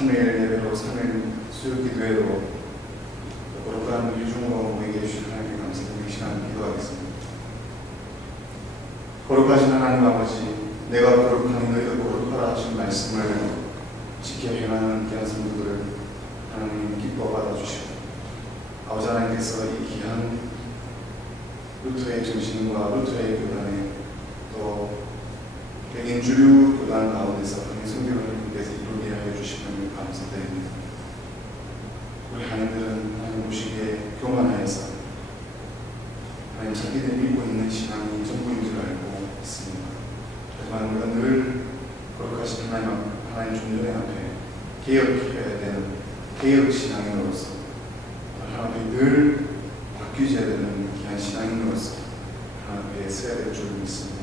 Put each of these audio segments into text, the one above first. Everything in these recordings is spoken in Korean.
3일 예배로 3일 수요기도회로 거룩한 유중으로 모이게 해주신 하나님께 감사드리고 이 시간 기도하겠습니다. 거룩하신 하나님 아버지, 내가 거룩하니 너희도 거룩하라 하신 말씀을 지켜 행하는 귀한 성도들을 하나님 기뻐 받아주시고, 아버지 하나님께서 이 귀한 루터의 정신과 루터의 교단에 또 백인 주류 교단 가운데서 하나님 성경을 하나님께서 이루게 하여 주시면 감사드립니다. 우리 하나님들은 하나님 보시기에 교만하여서 하나님 자기들이 믿고 있는 신앙이 전부인 줄 알고 있습니다. 하지만 우리가 늘 거룩하신 하나님 존전의 앞에 개혁해야 되는 개혁 신앙인으로서 하나님 늘 바뀌어야 되는 귀한 신앙인으로서 하나님 앞에 서야 될 줄 믿습니다.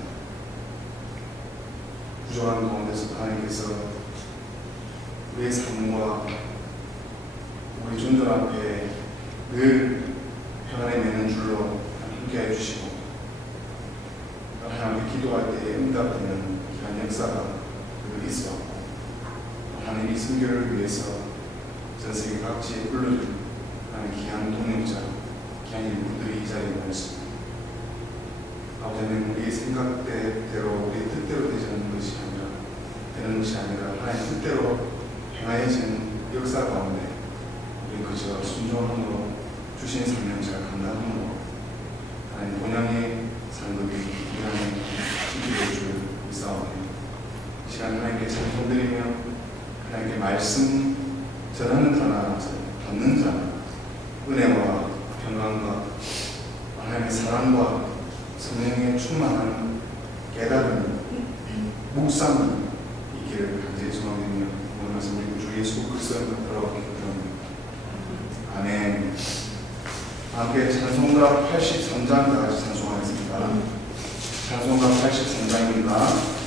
부족한 가운데서 하나님께서 우리의 삶과 우리 존전 앞에 늘 평안에 매는 줄로 함께 해주시고, 하나님께 기도할 때에 응답되는 귀한 역사가 늘 있어왔고, 하나님 이 선교를 위해서 전 세계 각지에 불러준 하나님 귀한 동역자, 귀한 인물들이 이 자리에 모여 있습니다. 아버지는 우리의 생각대로 우리의 뜻대로 되는 것이 아니라 하나님 뜻대로 행하여진 역사 가운데 우리 그저 순종함으로 주신 사명 잘 감당함으로 하나님 본향의 상급이 우리를 지키게 줄 믿사오니 이 시간 하나님께 찬송드리며 하나님께 말씀 전하는 자나 받는 자나 은혜와 평강과 하나님의 사랑과 성령의 충만한 깨달음, 묵상이 있기를 간절히 소망드리며 오늘 말씀 우리 주 예수 그리스도의 이름으로 기도합니다. 아멘. 함께 찬송가 83장 다 같이 찬송하겠습니다. 찬송가 83장입니다.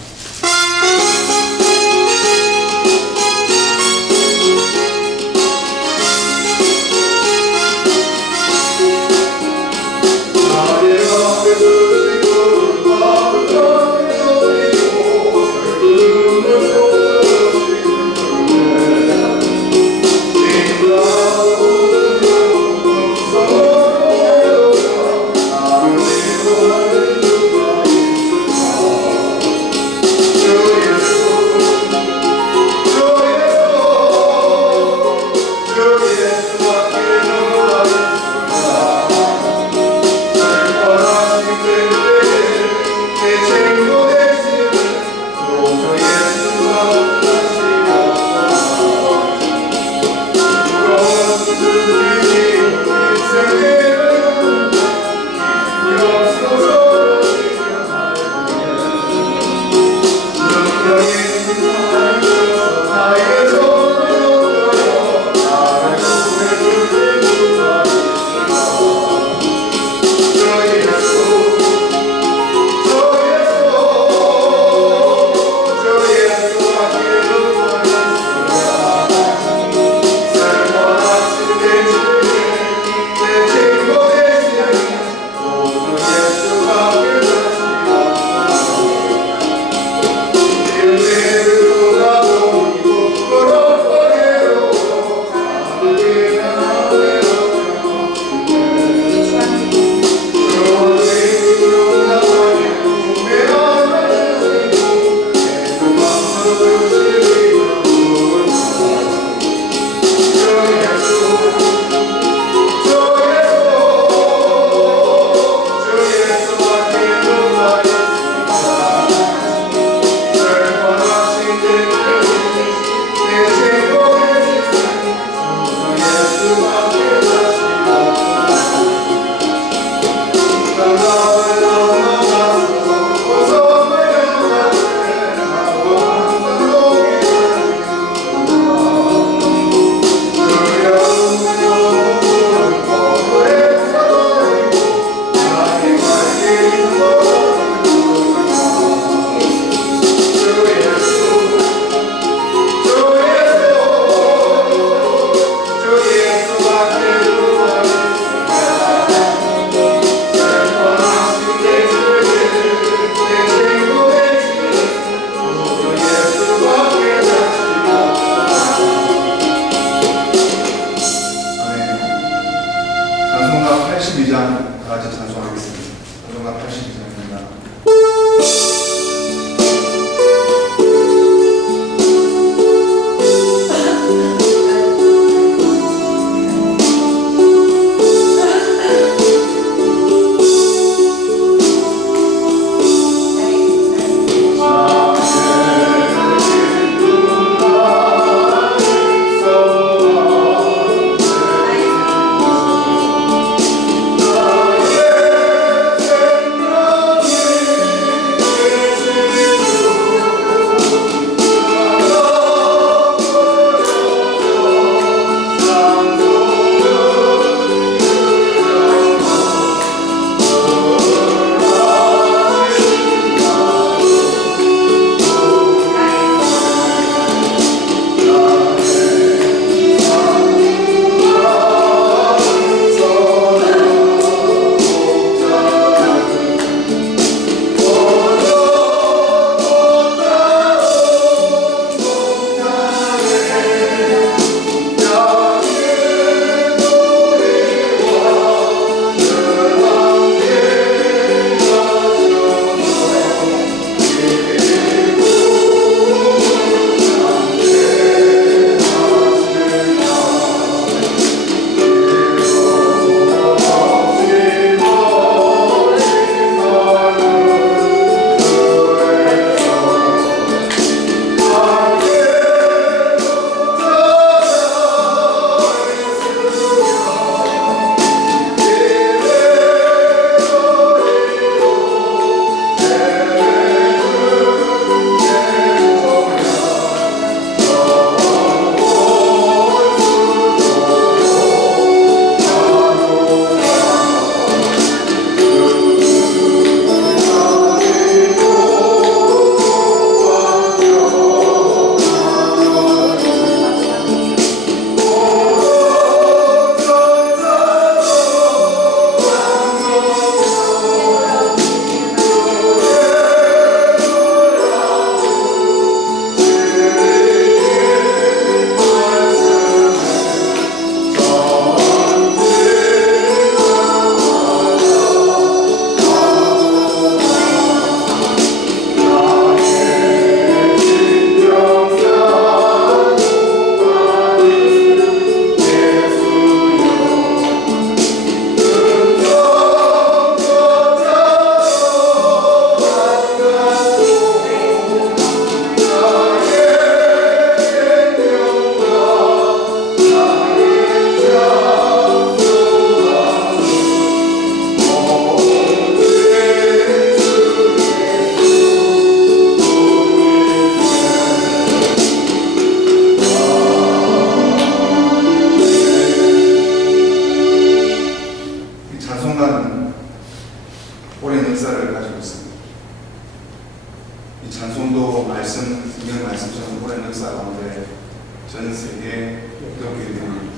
전 세계 기독교인들이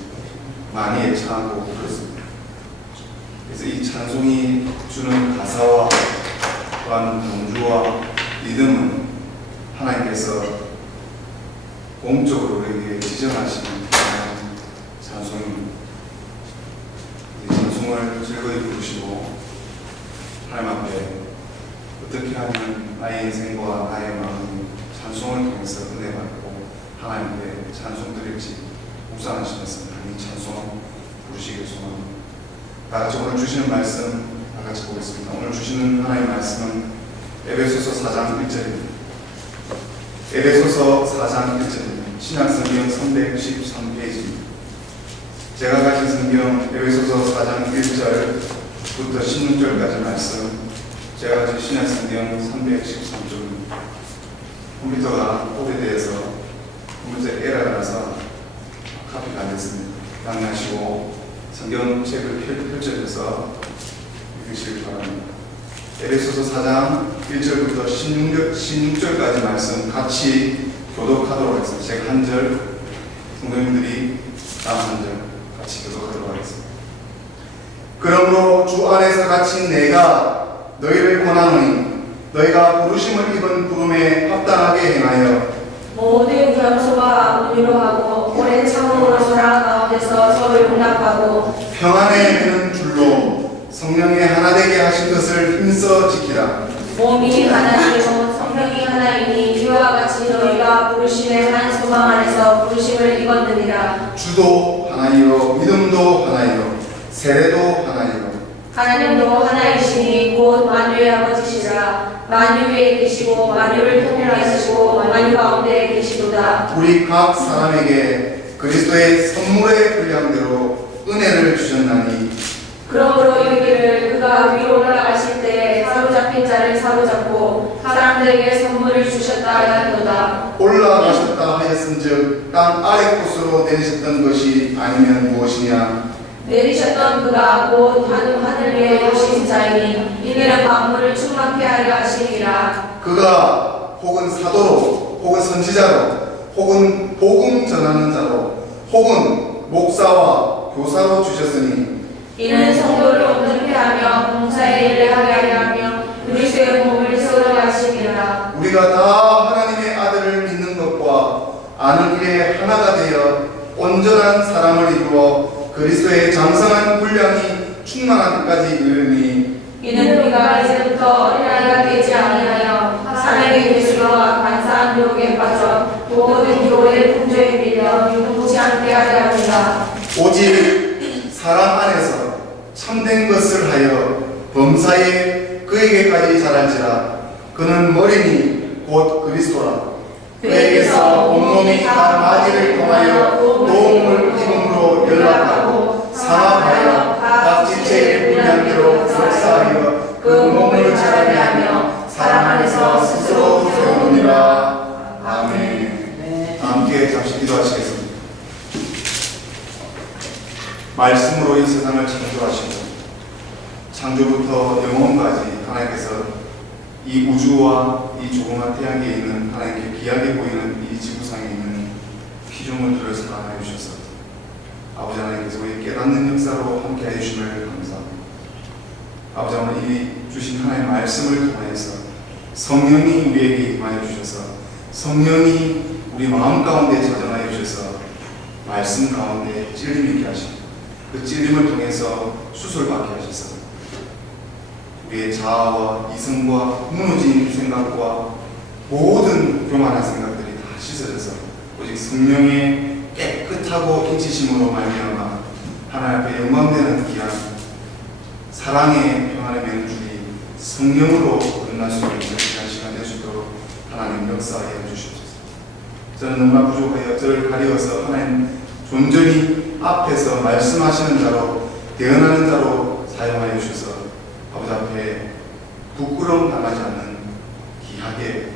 많이 애창하고 그렇습니다. 그래서 이 찬송이 주는 가사와 또한 동주와 리듬은 하나님께서 공적으로 우리에게 지정하시는 찬송입니다. 이 찬송을 즐거이 부르시고 하나님 앞에 어떻게 하면 나의 인생과 나의 마음이 찬송을 통해서 은혜 받고 하나님께 찬송 드릴지 묵상하시면서 이 찬송 부르시길 소망합니다. 다 같이 오늘 주시는 말씀 다 같이 보겠습니다. 오늘 주시는 하나님의 말씀은 에베소서 4장 1절입니다. 에베소서 4장 1절입니다. 신약성경 313페이지입니다. 제가 가진 성경 에베소서 4장 1절부터 16절까지 말씀, 제가 가진 신약성경 313쪽입니다. 컴퓨터가 오래돼서 컴퓨터에 에러가 나서 카피가 안 됐습니다. 양해하시고 성경책을 펼쳐져서 읽으시길 바랍니다. 에베소서 4장 1절부터 16절까지 말씀 같이 교독하도록 하겠습니다. 제가 한 절, 성도님들이 다음 한 절 같이 교독하도록 하겠습니다. 그러므로 주 안에서 갇힌 내가 너희를 권하노니 너희가 부르심을 입은 부름에 합당하게 행하여 모든 겸손과 온유로 하고 오랜 참음으로 사랑 가운데서 서로 용납하고 평안에 매는 줄로 성령의 하나 되게 하신 것을 힘써 지키라. 몸이 하나이요 성령이 하나이니 이와 같이 너희가 부르심의 한 소망 안에서 부르심을 입었느니라. 주도 하나이요 믿음도 하나이요 세례도 하나이요 하나님도 하나이시니 곧 만유의 아버지시라. 만유 위에 계시고 만유를 통일하시고 만유 가운데 계시도다. 우리 각 사람에게 그리스도의 선물의 분량대로 은혜를 주셨나니 그러므로 이르기를 그가 위로 올라가실 때 사로잡힌 자를 사로잡고 사람들에게 선물을 주셨다 하였도다. 올라가셨다 하였은즉 땅 아래 곳으로 내리셨던 것이 아니면 무엇이냐. 내리셨던 그가 곧 하늘 위에 오신 자이니 이는 만물을 충만케 하려 하시니라. 그가 혹은 사도로 혹은 선지자로 혹은 복음 전하는 자로 혹은 목사와 교사로 주셨으니 이는 성도를 온전케 하며 봉사의 일을 하게 하며 그리스도의 몸을 세우게 하시니라. 우리가 다 하나님의 아들을 믿는 것과 아는 일에 하나가 되어 온전한 사람을 이루어 그리스도의 장성한 분량이 충만한 데까지 이르니 이는 우리가 이제부터 어린아이가 되지 아니하여 사랑의 괴수와 간사한 유혹에 빠져 모든 교회의 풍조에 밀려 유혹지 않게 하려 합니다. 오직 사랑 안에서 참된 것을 하여 범사에 그에게까지 자랄지라. 그는 머리니 곧 그리스도라. 그에게서 온몸이 다 마디를 통하여 도움을 입음으로 연락하고 상합하여 각 지체의 분량대로 역사하여 그 몸을 자라게 하며 사랑 안에서 스스로 세우느니라. 아멘. 함께 잠시 기도하시겠습니다. 말씀으로 이 세상을 창조하시고 창조부터 영원까지 하나님께서 이 우주와 이 조그만 태양에 있는 하나님께 귀하게 보이는 이 지구상에 있는 피조물들을 사랑하여 주셔서 아버지 하나님께서 우리 깨닫는 역사로 함께 해주심을 감사합니다. 아버지 하나님 이 주신 하나님의 말씀을 통해서 성령이 우리에게 임하여 주셔서 성령이 우리 마음 가운데 자정하여 주셔서 말씀 가운데 찔림 있게 하시고 그 찔림을 통해서 수술받게 하셔서 우리의 자아와 이성과 무너진 생각과 모든 교만한 생각들이 다 씻어져서 오직 성령의 깨끗하고 인치심으로 말미암아 하나님 앞에 영광되는 귀한 사랑의 평안의 면줄이 성령으로 끝날 수 있는 귀한 시간 될 수 있도록 하나님 역사하여 주시옵소서. 저는 너무나 부족하여 저를 가리워서 하나님 온전히 앞에서 말씀하시는 자로 대언하는 자로 사용하여 주셔서 아버지 앞에 부끄러움 당하지 않는 귀하게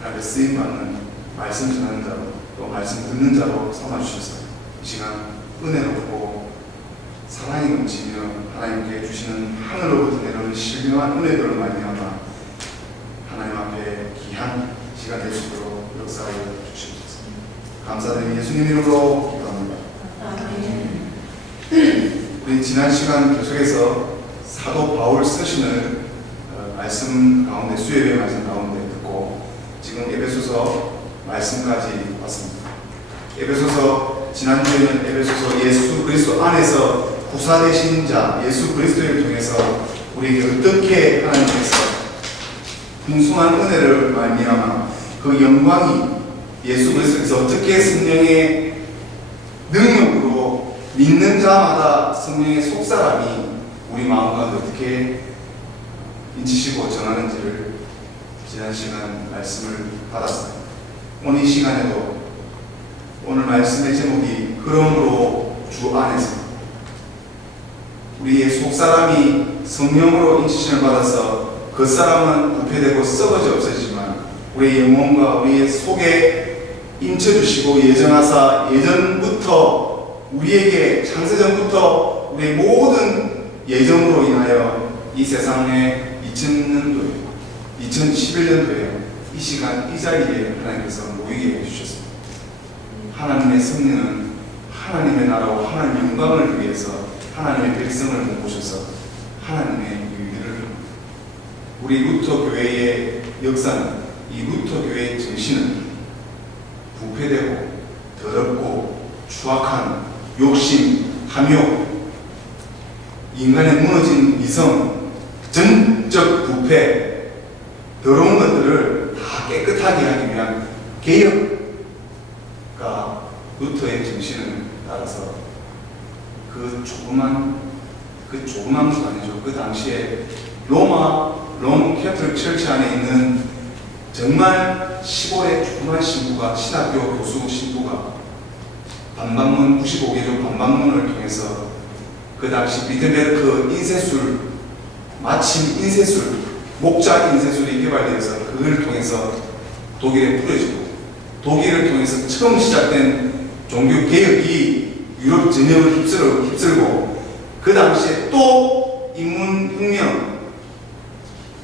하나님의 쓰임받는 말씀 전하는 자로 또 말씀 듣는 자로 삼아주셔서 이 시간 은혜롭고 사랑이 넘치며 하나님께 주시는 하늘로부터 내려오는 신령한 은혜들을 말미암아 하나님 앞에 귀한 시간 될 수 있도록 역사하여 주시옵소서. 감사드리며 예수님 이름으로 기도합니다. 우리 지난 시간 계속해서 사도 바울 서신을 말씀 가운데, 수요일의 말씀 가운데 듣고 지금 에베소서 말씀까지 왔습니다. 에베소서, 지난주에는 에베소서 예수 그리스도 안에서 구사되신 자 예수 그리스도를 통해서 우리에게 어떻게 하나님께서 풍성한 은혜를 말미암아 그 영광이 예수 그리스도께서 어떻게 성령의 능력으로 믿는 자마다 성령의 속사람이 우리 마음 가운데 어떻게 인치시고 정하는지를 지난 시간 말씀을 받았어요. 오늘 이 시간에도 오늘 말씀의 제목이 그러므로 주 안에서 우리의 속사람이 성령으로 인치심을 받아서 그 사람은 부패되고 썩어져 없어지지만 우리의 영혼과 우리의 속에 인쳐주시고 예정하사 예전부터 우리에게 창세전부터 우리의 모든 예정으로 인하여 이 세상에 2000년도에 2011년도에 이 시간 이 자리에 하나님께서 모이게 해주셨습니다. 하나님의 승리는 하나님의 나라와 하나님의 영광을 위해서 하나님의 백성을 모으셔서 하나님의 일을 우리 루터 교회의 역사는 이 루터 교회의 정신은 부패되고 더럽고 추악한 욕심, 탐욕, 인간의 무너진 이성, 전적 부패, 더러운 것들을 다 깨끗하게 하기 위한 개혁가 루터의 정신을 따라서 그 조그만 것도 아니죠. 그 당시에 롬 캐톨릭 철치 안에 있는 정말 시골의 조그만 신부가, 신학교 교수 신부가 반박문 95개조 반박문을 통해서 그 당시 비텐베르크 인쇄술, 마침 인쇄술, 목자 인쇄술이 개발되어서 그걸 통해서 독일에 뿌려지고 독일을 통해서 처음 시작된 종교 개혁이 유럽 전역을 휩쓸고 그 당시에 또 인문혁명,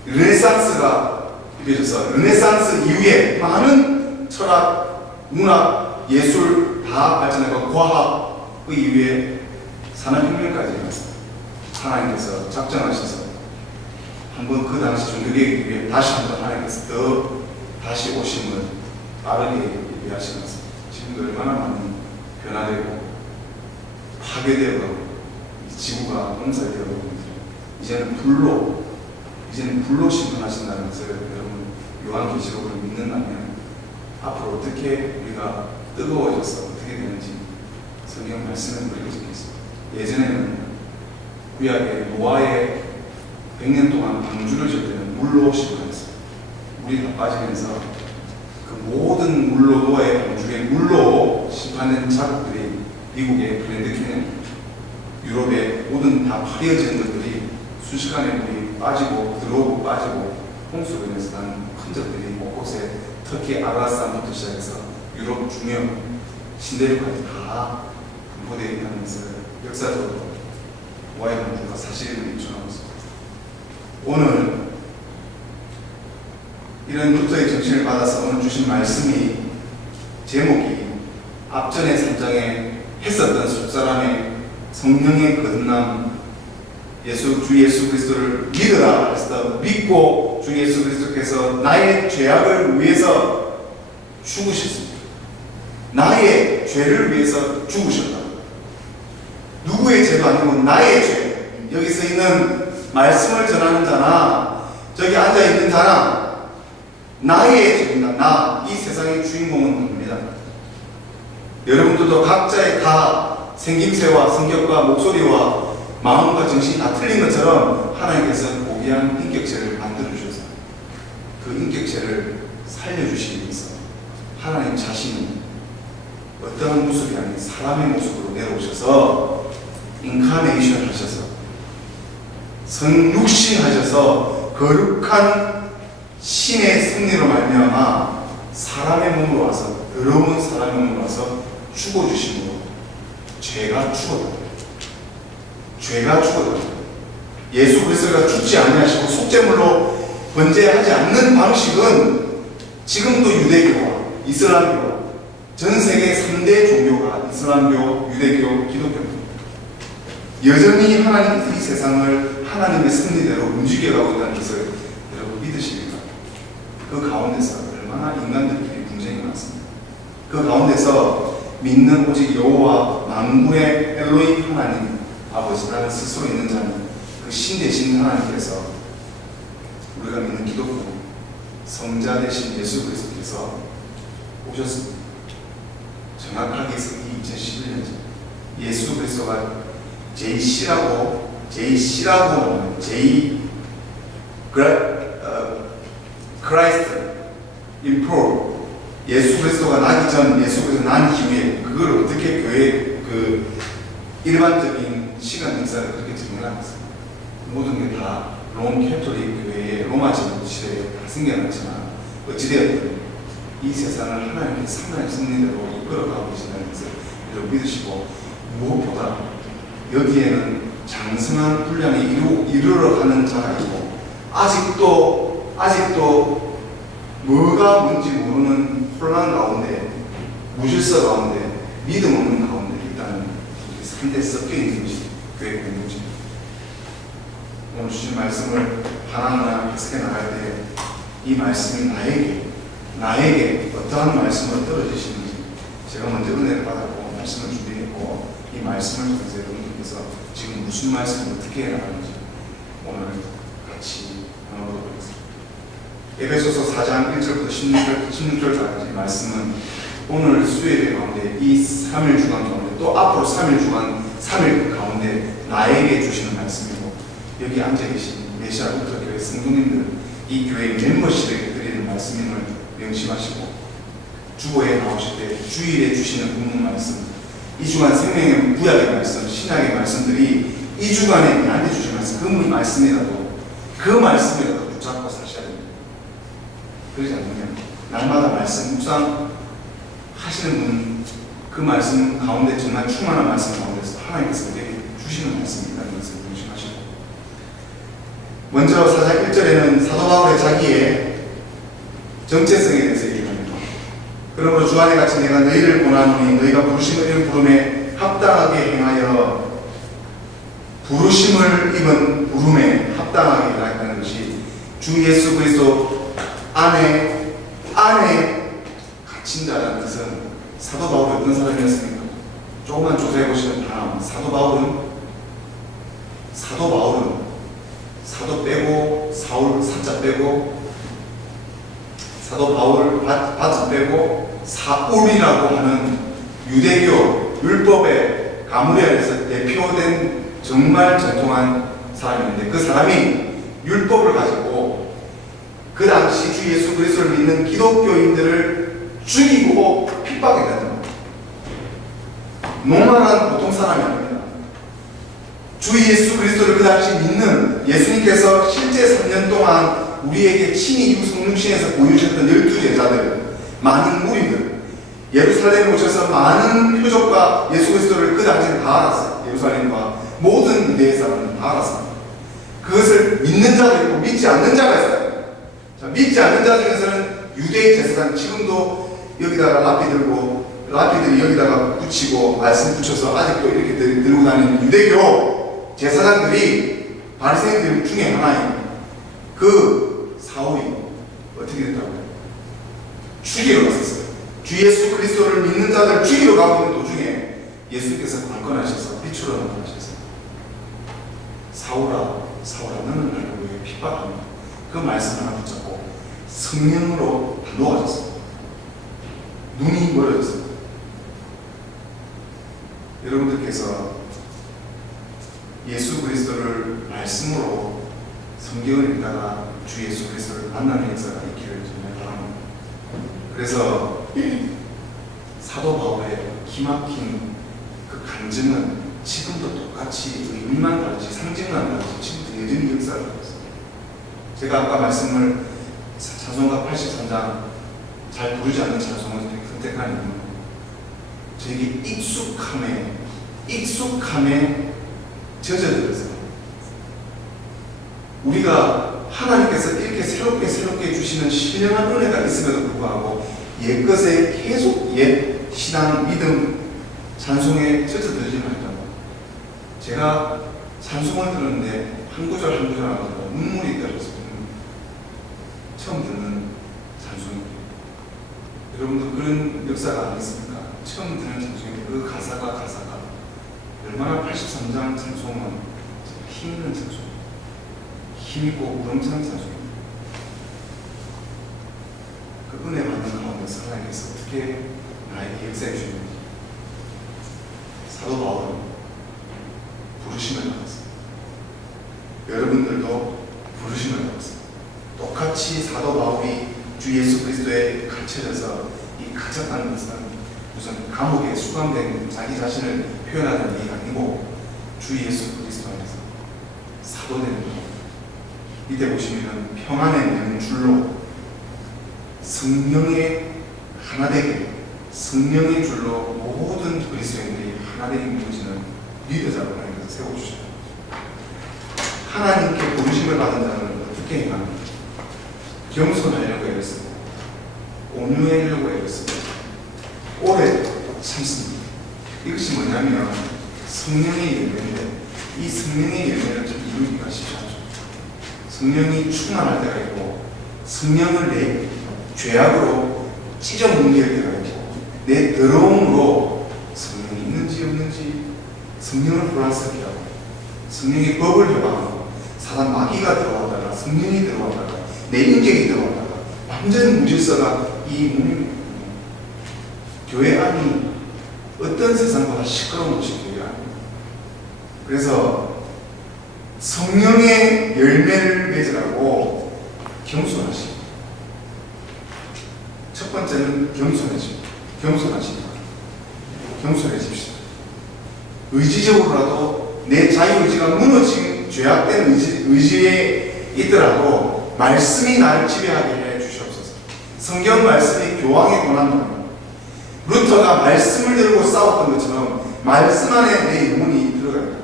르네상스가 이루어져서 르네상스 이후에 많은 철학, 문학, 예술 다 발전하고 과학의 이후에 산업혁명까지 일어났습니다. 하나님께서 작정하셔서 한번 그 당시 종교개혁을 위해 다시 한번 하나님께서 더 다시 오심을 빠르게 예비하시면서 지금도 얼마나 많이 변화되고 파괴되어가고 지구가 용사되어가고 이제는 불로 심판하신다는 것을 여러분 요한계시록을 믿는다면 앞으로 어떻게 우리가 뜨거워져서 어떻게 되는지 성경 말씀을 우리가 적겠습니다. 예전에는 구약의 노아의 100년 동안 방주를 질 때는 물로 심판했어요. 물이 다 빠지면서 그 모든 물로 노아의 방주에 물로 심판된 자국들이 미국의 그랜드 캐년, 유럽의 모든 다 파리어지는 것들이 순식간에 물이 빠지고 들어오고 빠지고 홍수로 인해서 난 흔적들이 곳곳에 터키 아라산부터 시작해서 유럽 중요 신대륙까지 다 분포되어 있다는 것을 역사적으로 노아의 방주가 사실을 입증하고 있습니다. 오늘 이런 루터의 정신을 받아서 오늘 주신 말씀이 제목이 앞전에 3장에 했었던 속사람의 성령의 거듭남 주 예수 그리스도를 믿으라 해서 믿고 주 예수 그리스도께서 나의 죄악을 위해서 죽으셨습니다. 나의 죄를 위해서 죽으셨다. 누구의 죄도 아니고 나의 죄. 여기 서 있는 말씀을 전하는 자나 저기 앉아있는 자나 나의 죄입니다. 나, 이 세상의 주인공은 뭡니다. 여러분들도 각자의 다 생김새와 성격과 목소리와 마음과 정신이 다 틀린 것처럼 하나님께서 고귀한 인격체를 만들어주셔서 그 인격체를 살려주시기 위해서 하나님 자신이 어떠한 모습이 아닌 사람의 모습으로 내려오셔서 인카네이션 하셔서 성육신 하셔서 거룩한 신의 승리로 말미암아 사람의 몸으로 와서 더러운 사람의 몸으로 와서 죽어주심으로 죄가 죽었다. 죄가 죽었다. 예수 그리스도가 죽지 아니하시고 속죄물로 번제하지 않는 방식은 지금도 유대교와 이슬람교와 전 세계 3대 종교가 이슬람교, 유대교, 기독교입니다. 여전히 하나님 이 세상을 하나님의 섭리대로 움직여가고 있다는 것을 여러분 믿으십니까? 그 가운데서 얼마나 인간들끼리 분쟁이 많습니다. 그 가운데서 믿는 오직 여호와 만군의 엘로힘 하나님 아버지라는 스스로 있는 자는 그 신 대신 하나님께서 우리가 믿는 기독교 성자 대신 예수 그리스도께서 오셨습니다. 정확하게 2011년째 예수 그리스도가 JC라고 크라이스트 임프로 예수 그리스도가 나기 전 예수 그리스도 난 이후에 그걸 어떻게 교회 그 일반적인 시간 행사를 그렇게 정해놨습니다. 모든 게 다 롬 캐톨릭 교회의 로마 제국 시대에 다 생겨났지만 어찌되었든 이 세상을 하나님께서 하나님의 섭리대로 이끌어가고 계신다는 것을 여러분 믿으시고 무엇보다 여기에는 장성한 분량이 이르러가는 자가 있고 아직도 뭐가 뭔지 모르는 혼란 가운데 무질서 가운데 믿음 없는 가운데 있다는 한데 섞여 있는 것이 교회 공동체입니다. 오늘 주신 말씀을 하나하나 해석해 나갈 때 이 말씀이 나에게 어떠한 말씀으로 떨어지시는지 제가 먼저 은혜를 받았고 말씀을 준비했고 이 말씀을 통해서 여러분들께서 지금 무슨 말씀을 어떻게 해나가는지 오늘 같이 나눠보도록 하겠습니다. 에베소서 4장 1절부터 16절까지 말씀은 오늘 수요일 가운데 이 3일 주간 가운데 또 앞으로 3일 주간 3일 가운데 나에게 주시는 말씀이고 여기 앉아 계신 메시아부터 교회 성도님들 이 교회 멤버십에게 드리는 말씀임을 명심하시고 주보에 나오실 때 주일에 주시는 본문 말씀 이 주간 생명의 구약의 말씀 신약의 말씀들이 이 주간에 나한테 주신 말씀 그 말씀이라도 붙잡고 사셔야 됩니다. 그러지 않으면 날마다 말씀 묵상 하시는 분 그 말씀 가운데 정말 충만한 말씀 가운데서 하나님께서 우리에게 주시는 말씀이라는 것을 명심하시고 먼저 4장 1절에는 사도 바울의 자기의 정체성에 대해서 얘기합니다. 그러므로 주 안에 같이 내가 너희를 보나노니 너희가 부르심을 입은 부름에 합당하게 행하여 부르심을 입은 부름에 합당하게 행하였다는 것이 주 예수 그리스도 안에 갇힌 자라는 것은 사도 바울이 어떤 사람이었습니까? 조금만 조사해 보시면 다 나옵니다. 사도 바울은 사도 빼고 사울 사자 빼고 사도 바울 밭 빼고 사울이라고 하는 유대교 율법의 가문에 의해서 대표된 정말 전통한 사람인데 그 사람이 율법을 가지고 그 당시 주 예수 그리스도를 믿는 기독교인들을 죽이고 핍박했다는 겁니다. 노말한 보통 사람이 아닙니다. 주 예수 그리스도를 그 당시 믿는 예수님께서 실제 3년 동안 우리에게 친히 유성육신에서 보여주셨던 12제자들 많은 무리들 예루살렘에 오셔서 많은 표적과 예수 그리스도를 그 당시에 다 알았어요. 예루살렘과 모든 유대의 사람은 다 알았습니다. 그것을 믿는 자도 있고 믿지 않는 자가 있어요. 자, 믿지 않는 자 중에서는 유대의 제사장 지금도 여기다가 라피들이 여기다가 붙이고 말씀 붙여서 아직도 이렇게 들고 다니는 유대교 제사장들이 바리새인들 중에 하나인 그 사울이 어떻게 됐다고요? 죽이러 갔었어요. 주 예수 그리스도를 믿는 자들 죽이러 가고 있는 도중에 예수께서 관건하셔서 빛으로 나타나셔서 사울아 너는 나를 왜 핍박하냐 그 말씀 하나 붙잡고 성령으로 다 녹아졌습니다. 눈이 멀어졌습니다. 여러분들께서 예수 그리스도를 말씀으로 성경을 읽다가 주 예수 그리스도를 만나는 역사가 있기를 정말 바랍니다. 그래서 사도 바울의 기막힌 그 간증은 지금도 똑같이 의미만 다르지 상징만 다르지 지금도 여전히 역사를 하고 있습니다. 제가 아까 말씀을 찬송가 83장 잘 부르지 않는 찬송을 선택한 이유는 저에게 익숙함에 젖어들어서 우리가 하나님께서 이렇게 새롭게 주시는 신령한 은혜가 있음에도 불구하고 옛것에 계속 옛 신앙, 믿음, 찬송에 젖어들지 말라고. 제가 찬송을 들었는데 한 구절 한 구절 하다가 눈물이 떨어져요. 처음 듣는 찬송입니다. 여러분도 그런 역사가 아니겠습니까? 처음 듣는 찬송인데 그 가사가 얼마나 83장 찬송은 힘 있는 찬송, 힘있고 우렁찬 찬송입니다. 그 은혜 받는 가운데서 하나님께서 어떻게 나에게 역사해 주셨는지 사도 바울은 부르심을 받았습니다. 여러분들도 부르심을 받았습니다. 똑같이 사도 바울이 주 예수 그리스도에 갇혀져서 이 갇혔다는 것은 무슨 감옥에 수감된 자기 자신을 표현하는 얘기가 아니고 주 예수 그리스도 안에서 사도되는 것. 이때 보시면 평안의 명줄로 성령의 하나되게, 성령의 줄로 모든 그리스도인들이 하나되게 이루어지는 리더자로 하나님께서 세워주셔요. 하나님께 부르심을 받은 자는 어떻게 행합니까? 겸손하려고 애쓰고 온유하려고 애쓰고 오래 참습니다. 이것이 뭐냐면 성령의 열매인데 이 성령의 열매를 좀 이루기가 쉽지 않죠. 성령이 충만할 때가 있고 성령을 내 죄악으로 찢어뭉갤 때가 있고 내 더러움으로 성령이 있는지 없는지 성령을 혼란스럽게 하고 성령의 법을 해방하고 사단 마귀가 들어왔다가 성령이 들어왔다가 내 인격이 들어왔다가 완전 무질서가 이 몸입니다. 교회 안이 어떤 세상보다 시끄러운 곳이 교회 안입니다. 그래서 성령의 열매를 맺으라고 겸손하십니다. 첫 번째는 겸손하십니다. 겸손해집시다. 의지적으로라도 내 자유의지가 무너진 죄악된 의지에 있더라도 말씀이 나를 지배하게 해 주시옵소서. 성경 말씀이 교황의 권한입니다. 루터가 말씀을 들고 싸웠던 것처럼 말씀 안에 내 영혼이 들어가야 돼요.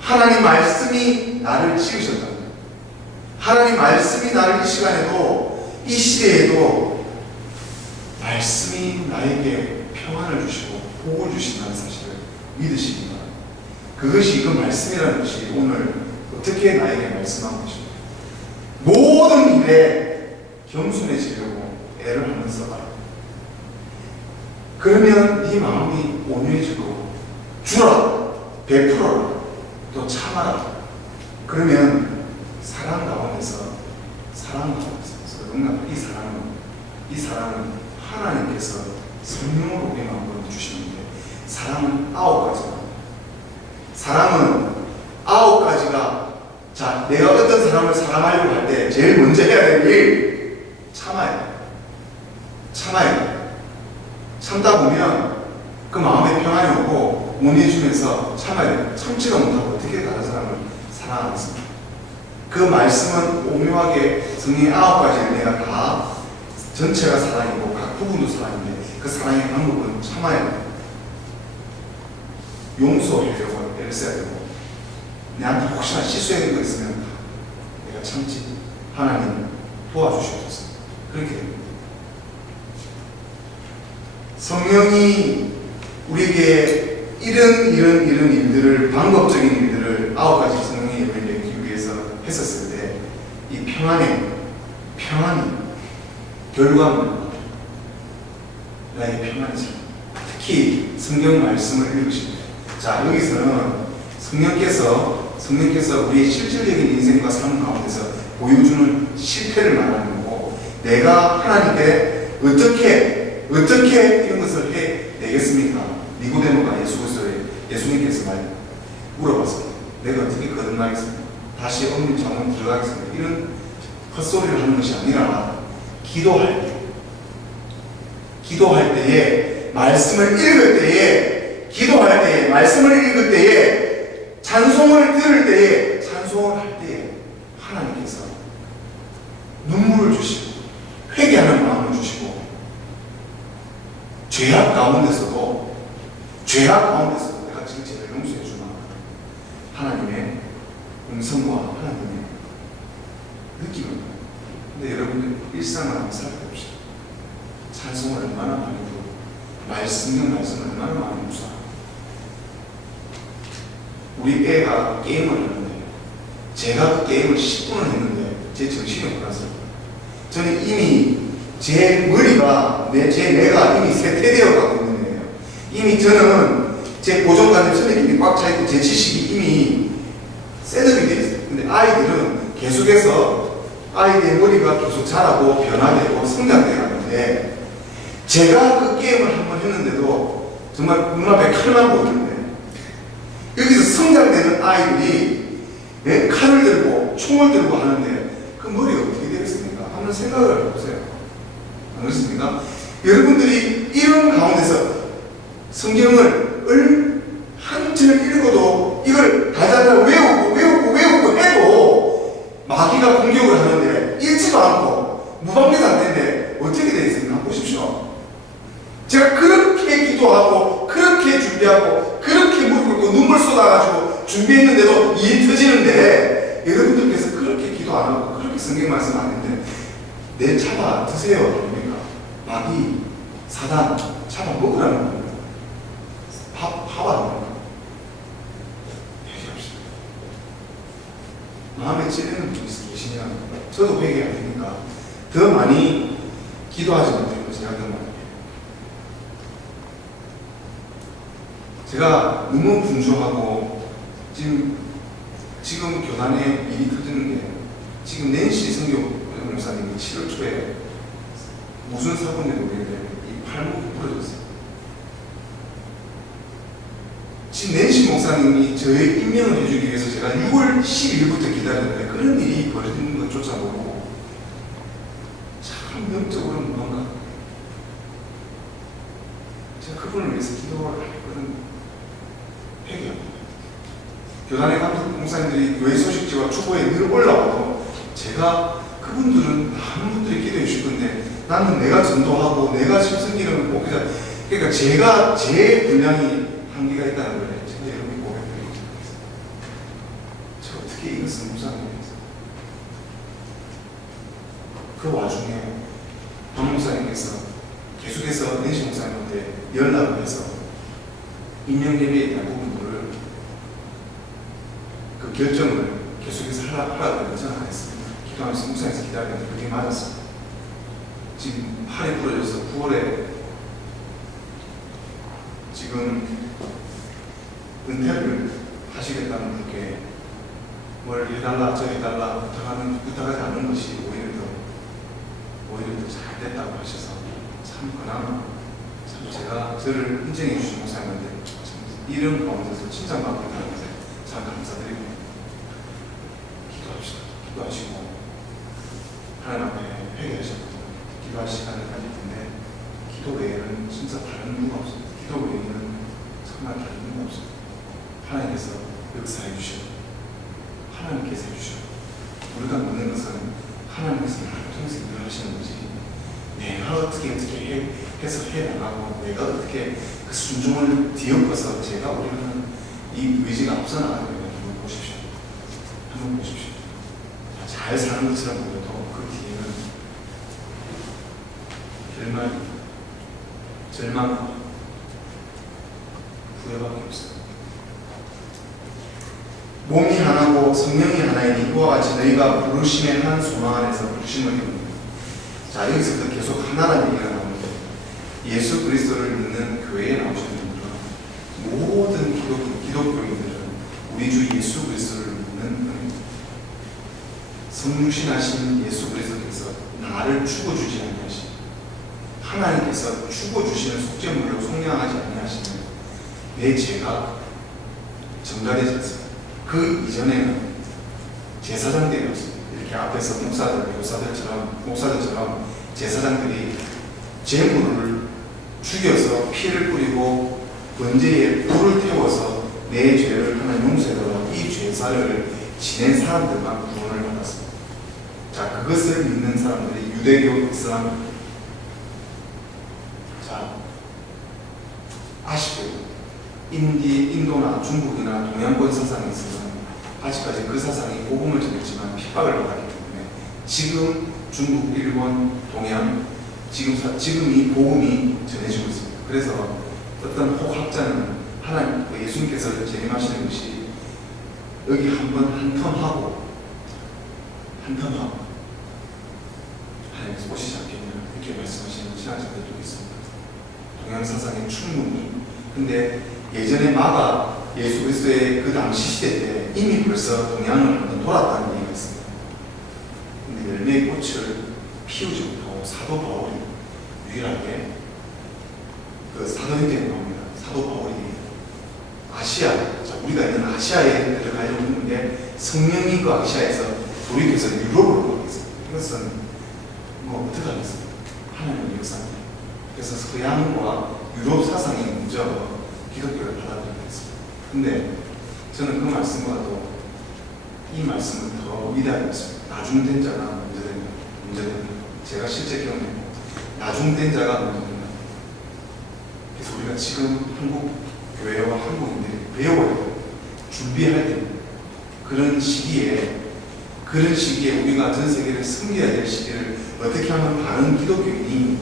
하나님 말씀이 나를 지으셨다. 하나님 말씀이 나를 이 시간에도 이 시대에도 말씀이 나에게 평안을 주시고 복을 주신다는 사실을 믿으시기 바랍니다. 그것이 그 말씀이라는 것이 오늘 어떻게 나에게 말씀한 것입니다. 모든 일에 겸손해지려고 애를 하면서 말합니다. 그러면 네 마음이 온유해지고 주라, 베풀어라, 또 참아라. 그러면 사랑 가운데서 이 사랑은 하나님께서 성령으로 우리 마음으로 주시는데 사랑은 9가지입니다. 사랑은 9가지가 자, 내가 어떤 사람을 사랑하려고 할 때 제일 먼저 해야 될 일 참아야 돼. 참다 보면 그 마음에 평안이 오고 온유해지면서 참아야 돼. 참지가 못하고 어떻게 다른 사람을 사랑하겠습니까? 그 말씀은 오묘하게 성령의 9가지를 내가 다 전체가 사랑이고 각 부분도 사랑인데 그 사랑의 방법은 참아야 돼. 용서하려고 애를 써야 되고 내한테 혹시나 실수했는 거 있으면 내가 참지. 하나님 도와주시옵소서. 그렇게 됩니다. 성령이 우리에게 이런 일들을 방법적인 일들을 9가지 성령의 열매를 내기 위해서 했었을 때 이 평안이 결과물 나의 평안이죠. 특히 성경 말씀을 읽으십니다. 자, 여기서는 성령께서 우리의 실질적인 인생과 삶 가운데서 보여주는 실패를 말하는 거고 내가 하나님께 어떻게 이런 것을 해내겠습니까? 니고데모가 예수님께서 물어봤습니다. 내가 어떻게 거듭나겠습니까? 다시 어머니 장원 들어가겠습니까? 이런 헛소리를 하는 것이 아니라 기도할 때에 말씀을 읽을 때에 기도할 때에 말씀을 읽을 때에 찬송을 들을 때에 찬송을 할 때에 하나님께서 눈물을 주시고 회개하는 마음을 주시고 죄악 가운데서도 내가 지금 죄를 용서해 주나 하나님의 음성과 하나님의 느낌입니다. 근데 여러분들 일상을 한번 살펴봅시다. 찬송을 얼마나 많이 부르고 성경 말씀을 얼마나 많이 묵상하고 우리 애가 게임을 하는데 제가 그 게임을 10분을 했는데 제 정신이 없어서 저는 이미 제 머리가 제 뇌가 이미 세태되어 가고 있는 거예요. 이미 저는 제 고정관념 선생님이 꽉 차있고 제 지식이 이미 셋업이 되어 있어요. 근데 아이들은 계속해서 아이들의 머리가 계속 자라고 변화되고 성장되어 가는데 제가 그 게임을 한번 했는데도 정말 눈앞에 칼만 보이는데 여기서 성장되는 아이들이 칼을 들고 총을 들고 하는데 그 머리가 어떻게 되겠습니까? 한번 생각을 해보세요. 안 그렇습니까? 여러분들이 이런 가운데서 성경을 한 절을 읽어도 이걸 다자자 외우고 해도 마귀가 공격을 하는데 읽지도 않고 무방비 상태인데 어떻게 되어 있습니까? 한번 보십시오. 제가 그렇게 기도하고 그렇게 준비하고 그렇게 무릎 꿇고 눈물 쏟아가지고 준비했는데도 일이 터지는데 여러분들께서 그렇게 기도 안 하고 그렇게 성경 말씀 안 했는데 내 잡아 드세요. 그러니까 마귀 사단 잡아 먹으라는 겁니다. 파와는 회개합시다. 마음에 찔리는 분이 계시냐? 저도 회개 안 되니까 더 많이 기도하지 못하고 제가 더 많이 제가 너무 분주하고 지금 교단에 일이 터지는 게 지금 낸시 성교 목사님이 7월 초에 무슨 사건인지 모르겠는데 이 팔목이 부러졌어요. 지금 낸시 목사님이 저의 임명을 해주기 위해서 제가 6월 12일부터 기다렸는데 그런 일이 벌어지는 것조차 모르고 참 영적으로 뭔가 제가 그분을 위해서 기도를 했거든요. 회개합니다. 교단에 가면 목사님들이 교회 소식지와 추보에 늘 올라와도 제가 그분들은 많은 분들이 기도해 주실 건데 나는 내가 전도하고 내가 심성기름을 목회자 그러니까 제가 제 분량이 한계가 있다는 걸 제가 여러분이 고백드리고 제가 어떻게 이것을 묵상하겠어요. 그 와중에 박 목사님께서 계속해서 낸시 목사님한테 연락을 해서 임명예배에 대한 부분들을 그 결정을 계속해서 하라고 저는 안 했습니다. 기도하면서 목사님께서 기다렸는데 그게 맞았습니다. 지금 팔이 부러져서 9월에 지금 은퇴를 하시겠다는 분께 뭘 해달라 저 해달라 부탁하지 않는 것이 오히려 더 잘 됐다고 하셔서 참 그나마 참 제가 저를 인정해 주신 목사님한테 이런 가운데서 칭찬받고 있다는 것에 참 감사드리고 기도합시다. 기도하시고 하나님 앞에 회개하시고 기도할 시간을 가질 텐데 기도 외에는 진짜 다른 이유가 없습니다. 기도 외에는 정말 다른 이유가 없습니다. 하나님께서 역사해 주시고 하나님께서 해주시고 우리가 묻는 것은 하나님께서 나를 통해서 일을 하시는 거지 내가 어떻게 해서 해나가고 내가 어떻게 그 순종을 뒤엎어서 제가 우리는 이 의지가 앞서 나가는 거예요. 한번 보십시오. 한번 보십시오. 잘 사는 것처럼 보여도 그 뒤에는 절망, 후회밖에 없어요. 몸이 하나고 성령이 하나이니 이와 같이 너희가 부르심의 한 소망 안에서 부르심을 입는다. 자, 여기서부터 계속 하나라는 얘기가 나오는데 예수 그리스도를 믿는 교회에 나오시는 분들은 모든 기독교인들은 우리 주 예수 그리스도를 믿는 분입니다. 성육신하신 예수 그리스도께서 나를 죽어주지 아니하시니 하나님께서 죽어주시는 속죄물로 속량하지 아니하시면 내 죄가 전가되지 않습니다. 그 이전에는 제사장 때였습니다. 이렇게 앞에서 목사들처럼 제사장들이 제물을 죽여서 피를 뿌리고 번제에 불을 태워서 내 죄를 하나님 용서해달라고 이 죄사를 지낸 사람들만 구원을 받았습니다. 자, 그것을 믿는 사람들이 유대교, 이슬람입니다. 자, 아쉽게도 인도나 중국이나 동양권 사상에 있어서는 아직까지 그 사상이 복음을 전했지만 핍박을 받았기 때문에 지금 중국, 일본, 동양 지금 이 복음이 전해지고 있습니다. 그래서 어떤 혹학자는 하나님, 예수님께서 재림하시는 것이 여기 한번 한텀하고 하나님께서 오시지 않겠냐 이렇게 말씀하시는 신학자들도 있습니다. 동양사상에 충분히. 근데 예전에 마가 예수 그리스도의 그 당시 시대 때 이미 벌써 동양을 한번 돌았다는 얘기가 있습니다. 근데 열매의 꽃을 피우지 못하고 사도 바울이 유일하게 그 사도행전에 나옵니다. 사도 바울이 아시아, 우리가 있는 아시아에 들어가려고 했는데 성령이 그 아시아에서 돌이켜서 유럽으로 가겠습니다. 이것은 뭐 어떻게 하겠습니까? 하나님의 역사입니다. 그래서 서양과 유럽 사상이 먼저 기독교를 받아들이게 됐습니다. 근데 저는 그 말씀과도 이 말씀은 더 위대하게 했습니다. 나중된 자가 문제됩니다. 제가 실제 경험했고 나중된 자가 문제됩니다. 그래서 우리가 지금 한국 교회와 한국인들이 배워야 돼요. 준비할 때 그런 시기에 우리가 전 세계를 섬겨야 될 시기를 어떻게 하면 바른 기독교인이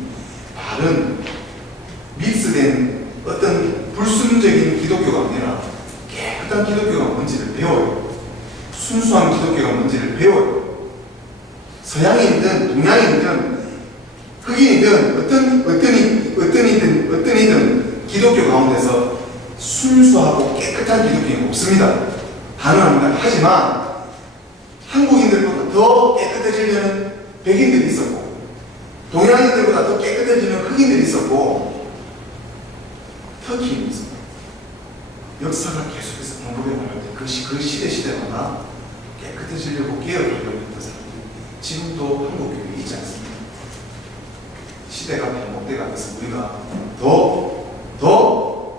바른 믹스된 어떤 불순적인 기독교가 아니라 깨끗한 기독교가 뭔지를 배워요. 순수한 기독교가 뭔지를 배워요. 서양인이든 동양인이든 흑인이든 어떤이든 기독교 가운데서 순수하고 깨끗한 기독교는 없습니다. 가능합니다. 하지만 한국인들보다 더 깨끗해지려는 백인들이 있었고 동양인들보다 더 깨끗해지는 흑인들이 있었고 터키인이 있습니다. 역사가 계속해서 반복해 나갈 때 그 시대마다 깨끗해지려고 개혁하려고 했던 사람들이 지금도 한국 교회에 있지 않습니다. 시대가 반복돼 가면서 우리가 더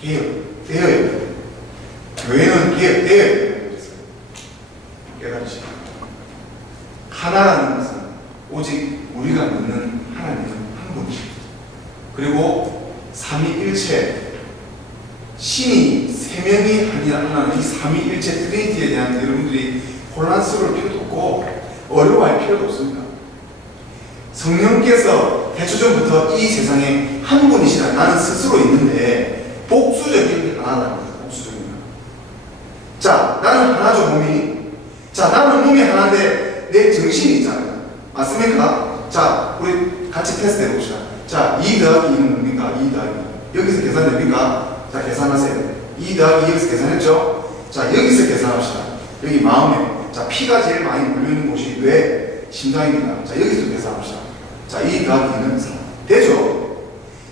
개혁되어야 돼요. 교회는 개혁되어야 돼요. 깨달으시고 하나라는 것은 오직 우리가 믿는 하나님은 한 분이십니다. 그리고 삼위일체 신이 세 명이 하나는 이 삼위일체 트리니티에 대한 여러분들이 혼란스러울 필요도 없고 어려워할 필요도 없습니다. 성령께서 태초전부터 이 세상에 한 분이시라 나는 스스로 있는데 복수적인 하나라는 거예요. 복수적인 하나. 자, 나는 하나죠, 몸이. 자, 나는 몸이 하나인데 내 정신이 있잖아요. 맞습니까? 자, 우리 같이 테스트 해봅시다. 자, 2 더하기 2는 뭡니까? 2 더하기 2. 여기서 계산됩니까? 자, 계산하세요. 2 더하기 2 여기서 계산했죠? 자, 여기서 계산합시다. 여기 마음에. 자, 피가 제일 많이 물리는 곳이 뇌, 심장입니다. 자, 여기서 계산합시다. 자, 2 더하기 2는 3. 되죠?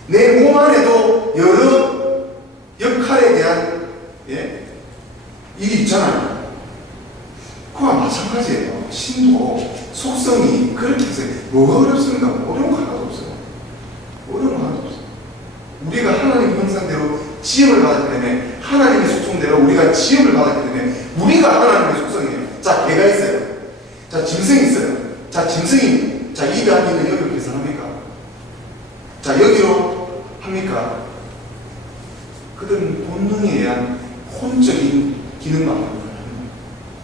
내 몸 안에도 여러 역할에 대한 일이 있잖아요. 그와 마찬가지예요. 신도 속성이 그렇게 해서 뭐가 어렵습니까? 어려운 거 하나도 없어요. 어려운 거 하나도 없어요. 우리가 하나님 형상대로 지음을 받았기 때문에 하나님의 속성대로 우리가 지음을 받았기 때문에 우리가 하나님의 속성이에요. 자, 개가 있어요. 자, 짐승이 있어요. 자, 짐승이 자, 2 더하기는 여기로 계산합니까? 자, 여기로 합니까? 그들은 본능에 의한 혼적인 기능만 합니다.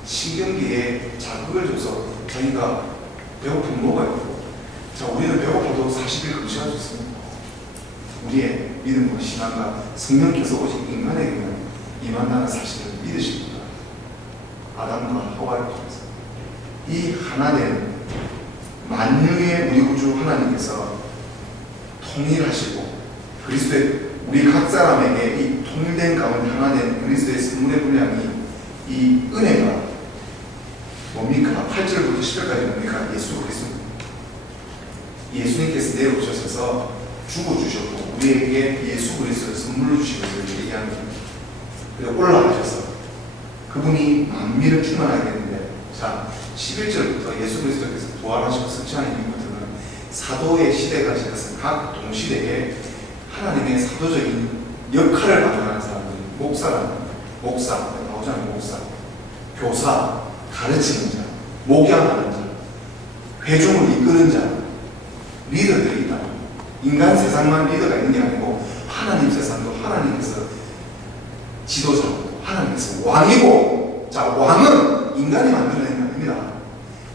신경계에 자극을 줘서 자기가 배고프면 먹어야 되고, 자, 우리는 배고파도 40일 금식할 수 있습니다. 우리의 믿음과 신앙과 성령께서 오직 인간에게만 임한다는 사실을 믿으십니다. 아담과 하와를 통해서 이 하나된 만유의 우리 구주 하나님께서 통일하시고 그리스도의 우리 각 사람에게 이 통일된 가운데 하나된 그리스도의 선물의 분량이 이 은혜가 뭡니까? 8절부터 10절까지 뭡니까? 예수 그리스도입니다. 예수님께서 내려오셔서 죽어주셨고 우리에게 예수 그리스도를 선물로 주신 것을 얘기합니다. 그래서 올라가셔서 그분이 만민을 충만하게 했는데, 자, 11절부터 예수 그리스도께서 부활하시고 승천하는 이후부터는 사도의 시대가 지나서 각 동시대에 하나님의 사도적인 역할을 받아가는 사람들이 목사, 나오잖아요. 목사, 교사, 가르치는 자, 목양하는 자, 회중을 이끄는 자, 리더들이 있다. 인간 세상만 리더가 있는 게 아니고 하나님 세상도 하나님께서 지도자고 하나님께서 왕이고, 자, 왕은 인간이 만들어낸 게 아닙니다.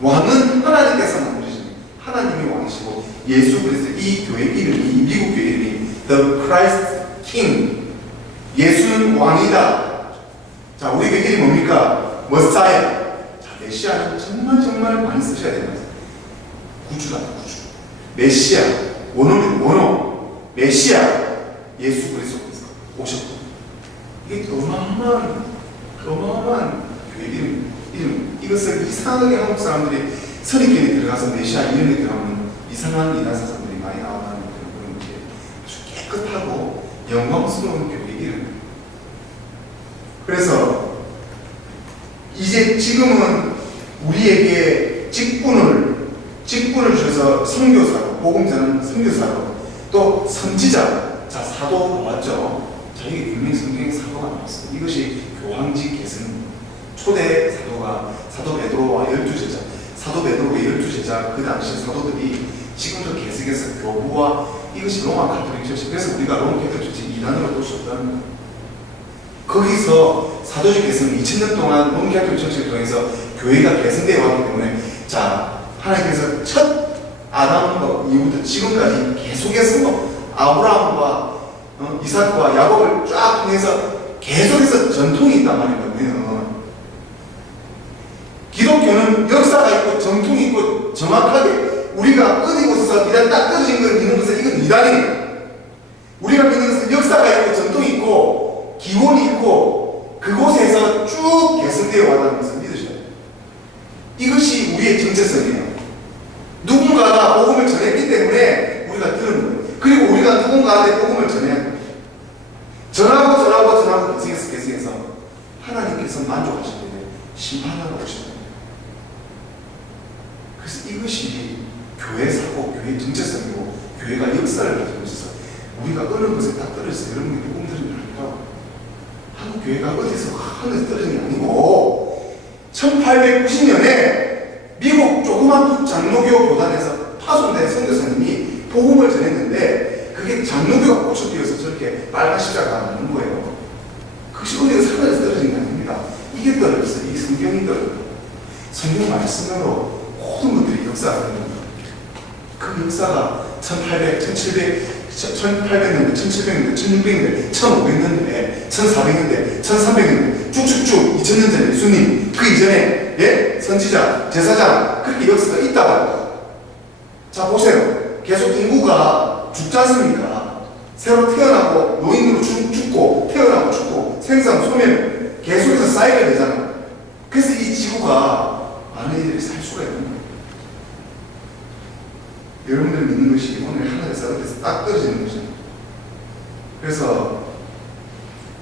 왕은 하나님께서 만드신 하나님이 왕이시고 예수 그리스도 이 교회 이름이, 이 미국 교회 이름이 The Christ King, 예수는 왕이다. 자, 우리 교회 이름이 뭡니까? 머사야. 자, 메시아는 정말 많이 쓰셔야 됩니다. 구주다, 구주. 메시아, 원어, 메시아, 예수 그리스도께서 오셨고, 이게 어마어마한 교회 이름. 이것을 이상하게 한국 사람들이 선입견이 들어가서 메시아 이름에 들어가면 이상한 이단사 사람들이 많이 나온다는 그런 게 아주 깨끗하고 영광스러운 교회 이름. 그래서 이제 지금은 우리에게 직분을 주셔서 선교사로, 복음 전하는 선교사로, 또 선지자, 자, 사도 나왔죠. 자, 이게 분명히 성경에 사도가 나왔어요. 이것이 교황직 계승. 초대 사도가 사도 베드로와 12제자, 사도 베드로의 12제자, 그 당시 사도들이 지금도 계속해서 교부와, 이것이 로마 가톨릭 처치, 그래서 우리가 로마 가톨릭 처치 이단으로 볼 수 없다는 거예요. 거기서 사도직 계승 2000년 동안 로마 가톨릭 처치를 통해서 교회가 계승되어 왔기 때문에, 자, 하나님께서 첫 아담 이후부터 지금까지 계속해서 아브라함과 이삭과 야곱을 쫙 통해서 계속해서 전통이 있단 말이거든요. 기독교는 역사가 있고 전통이 있고 정확하게 우리가 어디 곳에서 이단 딱 떨어진 걸 믿는 것은 이건 이단이에요. 우리가 믿는 것은 역사가 있고 전통이 있고 기원이 있고 그곳에서 쭉 계승되어 왔다는 것을 믿으셔야 돼요. 이것이 우리의 정체성이에요. 누군가가 복음을 전했기 때문에 우리가 들은 거예요. 그리고 우리가 누군가한테 복음을 전해야 돼요. 전하고 계승해서 하나님께서 만족하시는데 심판하러 오시는 거예요. 그래서 이것이 교회 사고, 교회 정체성이고 교회가 역사를 가지고 있어서 우리가 어느 것에 딱 떨어져서 여러분이 복음 들은 거니까 한국 교회가 어디서 하늘에서 떨어진 게 아니고 1890년에 미국 조그만 북장로교 교단에서 파송된 선교사님이 복음을 전했는데 그게 장로교가 꽃이 피어서 저렇게 빨간 십자가가 나는 거예요. 그것이 어디서 하늘에서 떨어진 게 아닙니다. 이게 떨어졌어요. 이 성경이 떨어졌어요. 성경 말씀으로 모든 것들이 역사가 되는 거예요. 그 역사가 1800, 1700년대, 1700년대, 1600년대, 1500년대, 1400년대, 1300년대, 쭉쭉쭉 2000년 전에 예수님, 그 이전에 선지자, 제사장, 그렇게 역사가 있다고 합니다. 자, 보세요. 계속 인구가 죽지 않습니까? 새로 태어나고 노인으로 죽고 태어나고 죽고 생산, 소멸 계속해서 쌓이게 되잖아요. 그래서 이 지구가 많은 이들이 살 수가 있는 거예요. 여러분들 믿는 것이 오늘 하늘에서 어디서 딱 떨어지는 것입니다. 그래서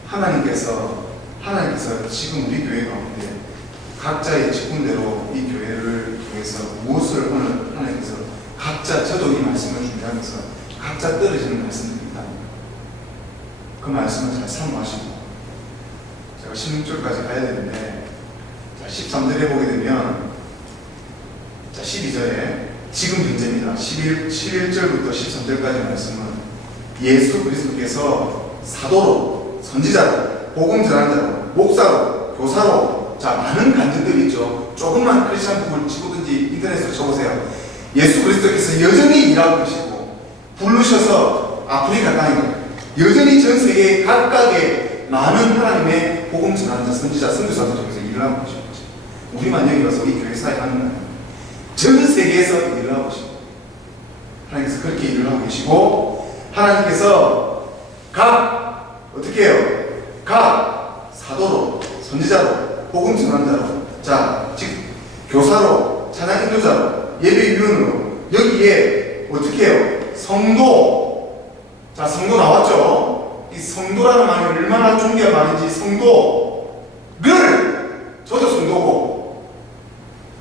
하나님께서 지금 우리 교회 가운데 각자의 직분대로 이 교회를 통해서 무엇을 오늘 하나님께서 각자, 저도 이 말씀을 준비하면서 각자 떨어지는 말씀들이 있다. 그 말씀을 잘 사모하시고, 제가 16절까지 가야 되는데, 자, 13절에 보게 되면, 자, 12절에 지금 현재입니다. 11절부터 13절까지 말씀은 예수 그리스도께서 사도로, 선지자로, 복음 전환자로, 목사로, 교사로, 자, 많은 간증들이 있죠. 조금만 크리스찬 북을 치고든지 인터넷으로 쳐보세요. 예수 그리스도께서 여전히 일하고 계시고 부르셔서 아프리카 땅에 여전히 전 세계 각각의 많은 하나님의 복음 전환자, 선지자, 선교사들 중에서 일을 하고 계신 거죠. 우리만 여기 와서 이 교회사에 하는 거예요. 전 세계에서 일을 하고 계시고 하나님께서 그렇게 일을 하고 계시고 하나님께서 어떻게 해요? 각 사도로, 선지자로, 복음 전환자로, 자, 즉 교사로, 찬양 인도자로, 예배위원으로 여기에 어떻게 해요? 성도. 자, 성도 나왔죠? 이 성도라는 말이 얼마나 존귀한 말인지, 성도를, 저도 성도고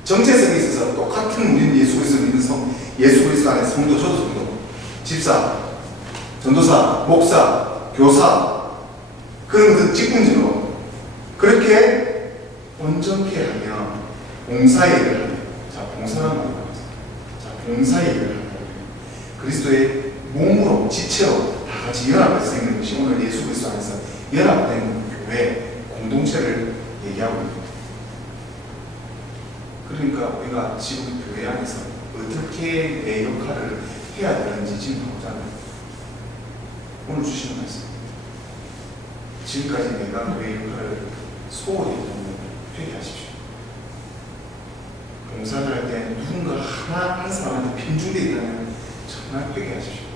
정체성이 있어서 똑같은 우리는 예수 그리스도 믿는 예수 그리스도 안에 성도, 저도 성도, 집사, 전도사, 목사, 교사, 그런 것은 직분제로 그렇게 온전케 하며 봉사의 일을 하며, 자, 봉사라는 말이 나왔어요. 자, 봉사의 일을 하며 그리스도의 몸으로, 지체로 다 같이 연합해서 생긴 것이 오늘 예수 그리스도 안에서 연합된 교회 공동체를 얘기하고 있습니다. 그러니까 우리가 지금 교회 안에서 어떻게 내 역할을 해야 되는지 지금 보잖아요. 오늘 주시는 말씀. 지금까지 내가 그의 역할을 소홀히 했다면 회개하십시오. 봉사를 할 때 누군가 한 사람한테 빈줄이 있다면 정말 회개하십시오.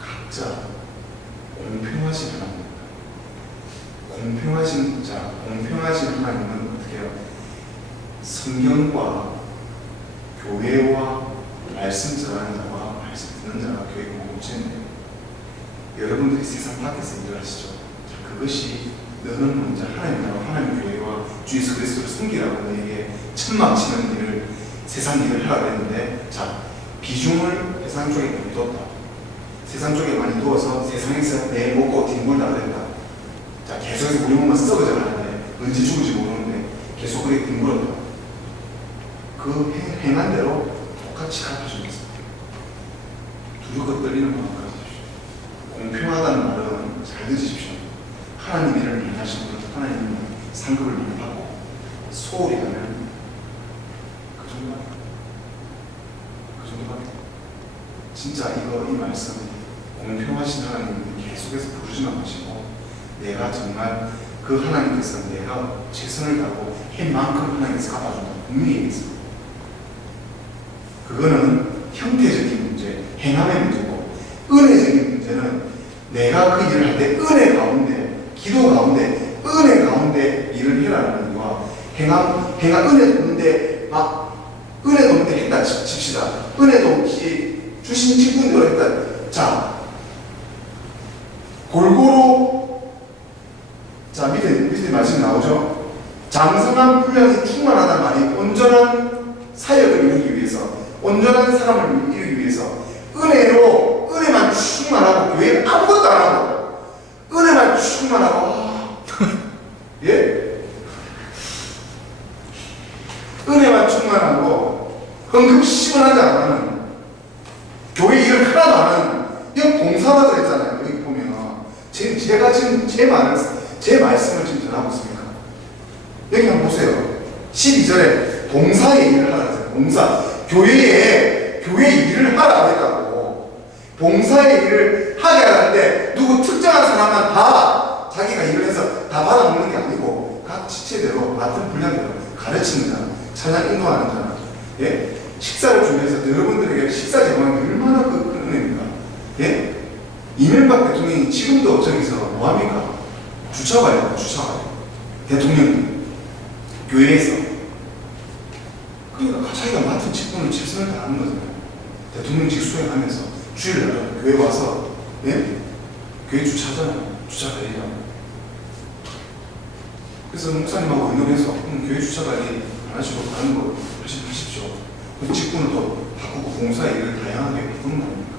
각자 공평하신 하나님, 공평하신 자, 공평하신 하나님은 어떻게 해요? 성경과 교회와 말씀 전하는 자와 말씀 듣는 자가 교회 공동체인데, 여러분들이 세상 밖에서 일을 하시죠. 자, 그것이 너는 먼저 하나님 나라, 하나님 교회와 주 예수 그리스도를 섬기라고 너에게 천막치는 일을, 세상 일을 하라 그랬는데, 자, 비중을 세상 쪽에 많이 뒀다. 세상 쪽에 많이 두어서 세상에서 내 먹고 뒹굴다 그랬다. 자, 계속해서 우리 몸은 썩어져 가는데 언제 죽을지 모르는데 계속 그렇게 뒹굴었다. 그 행한 대로 똑같이 갚아주겠습니다. 두렵고 떨리는 마음 가지십시오. 공평하다는 말은 잘 들으십시오. 하나님 일을 많이 하시는 분, 하나님은 상급을 많이 받고 소홀히 하면 그 정도밖에. 진짜 이 말씀 공평하신 하나님은 계속해서 부르지만 마시고, 내가 정말 그 하나님께서 내가 최선을 다하고 한 만큼 하나님께서 갚아준다 분명히 얘기했습니다. 그거는 형태적인 문제, 행함의 문제고, 은혜적인 문제는 내가 그 일을 할 때 은혜 가운데, 기도 가운데, 은혜 가운데 일을 해라는 거와, 행함 은혜도 없는데 은혜도 없는데 했다 칩시다. 은혜도 없이 주신 직분대로 했다. 자, 골고루, 자, 밑에 말씀 나오죠. 장성한 분량이 충만하단 말이 온전한 사역을 이루기 위해서, 온전한 사람을 이루기 위해서 은혜만 충만하고 교회는 아무것도 안 하고 은혜만 충만하고 예? 은혜만 충만하고 헌금시원하지 않은 교회 일을 하나도 안 하는, 이건 봉사라 그랬잖아요. 여기 보면 제가 지금 제 말씀을 지금 전하고 있습니까? 여기 한번 보세요. 12절에 봉사의 일을 하라 그랬어요. 봉사, 교회 일을 하라 그랬다고. 봉사의 일을 하게 하는데 누구 특정한 사람만 다 자기가 일을 해서 다 받아먹는 게 아니고 각 지체대로 맡은 분량대로 가르치는 자, 찬양 인도하는 자, 예? 식사를 준비해서 여러분들에게 식사 제공하는 게 얼마나 큰 은혜입니까? 예? 이명박 대통령이 지금도 저기서 뭐합니까? 주차가요. 대통령 교회에서. 그러니까 자기가 맡은 직분을 최선을 다하는 거잖아요. 대통령직 수행하면서 주일날 교회 와서, 예? 교회 주차하잖아요. 주차관리라고. 그래서 목사님하고 의논해서 교회 주차관리 안 하시고 다른 거 하십시오. 그 직분을 또 바꾸고 봉사의 일을 다양하게 바꾸는 거 아닙니까?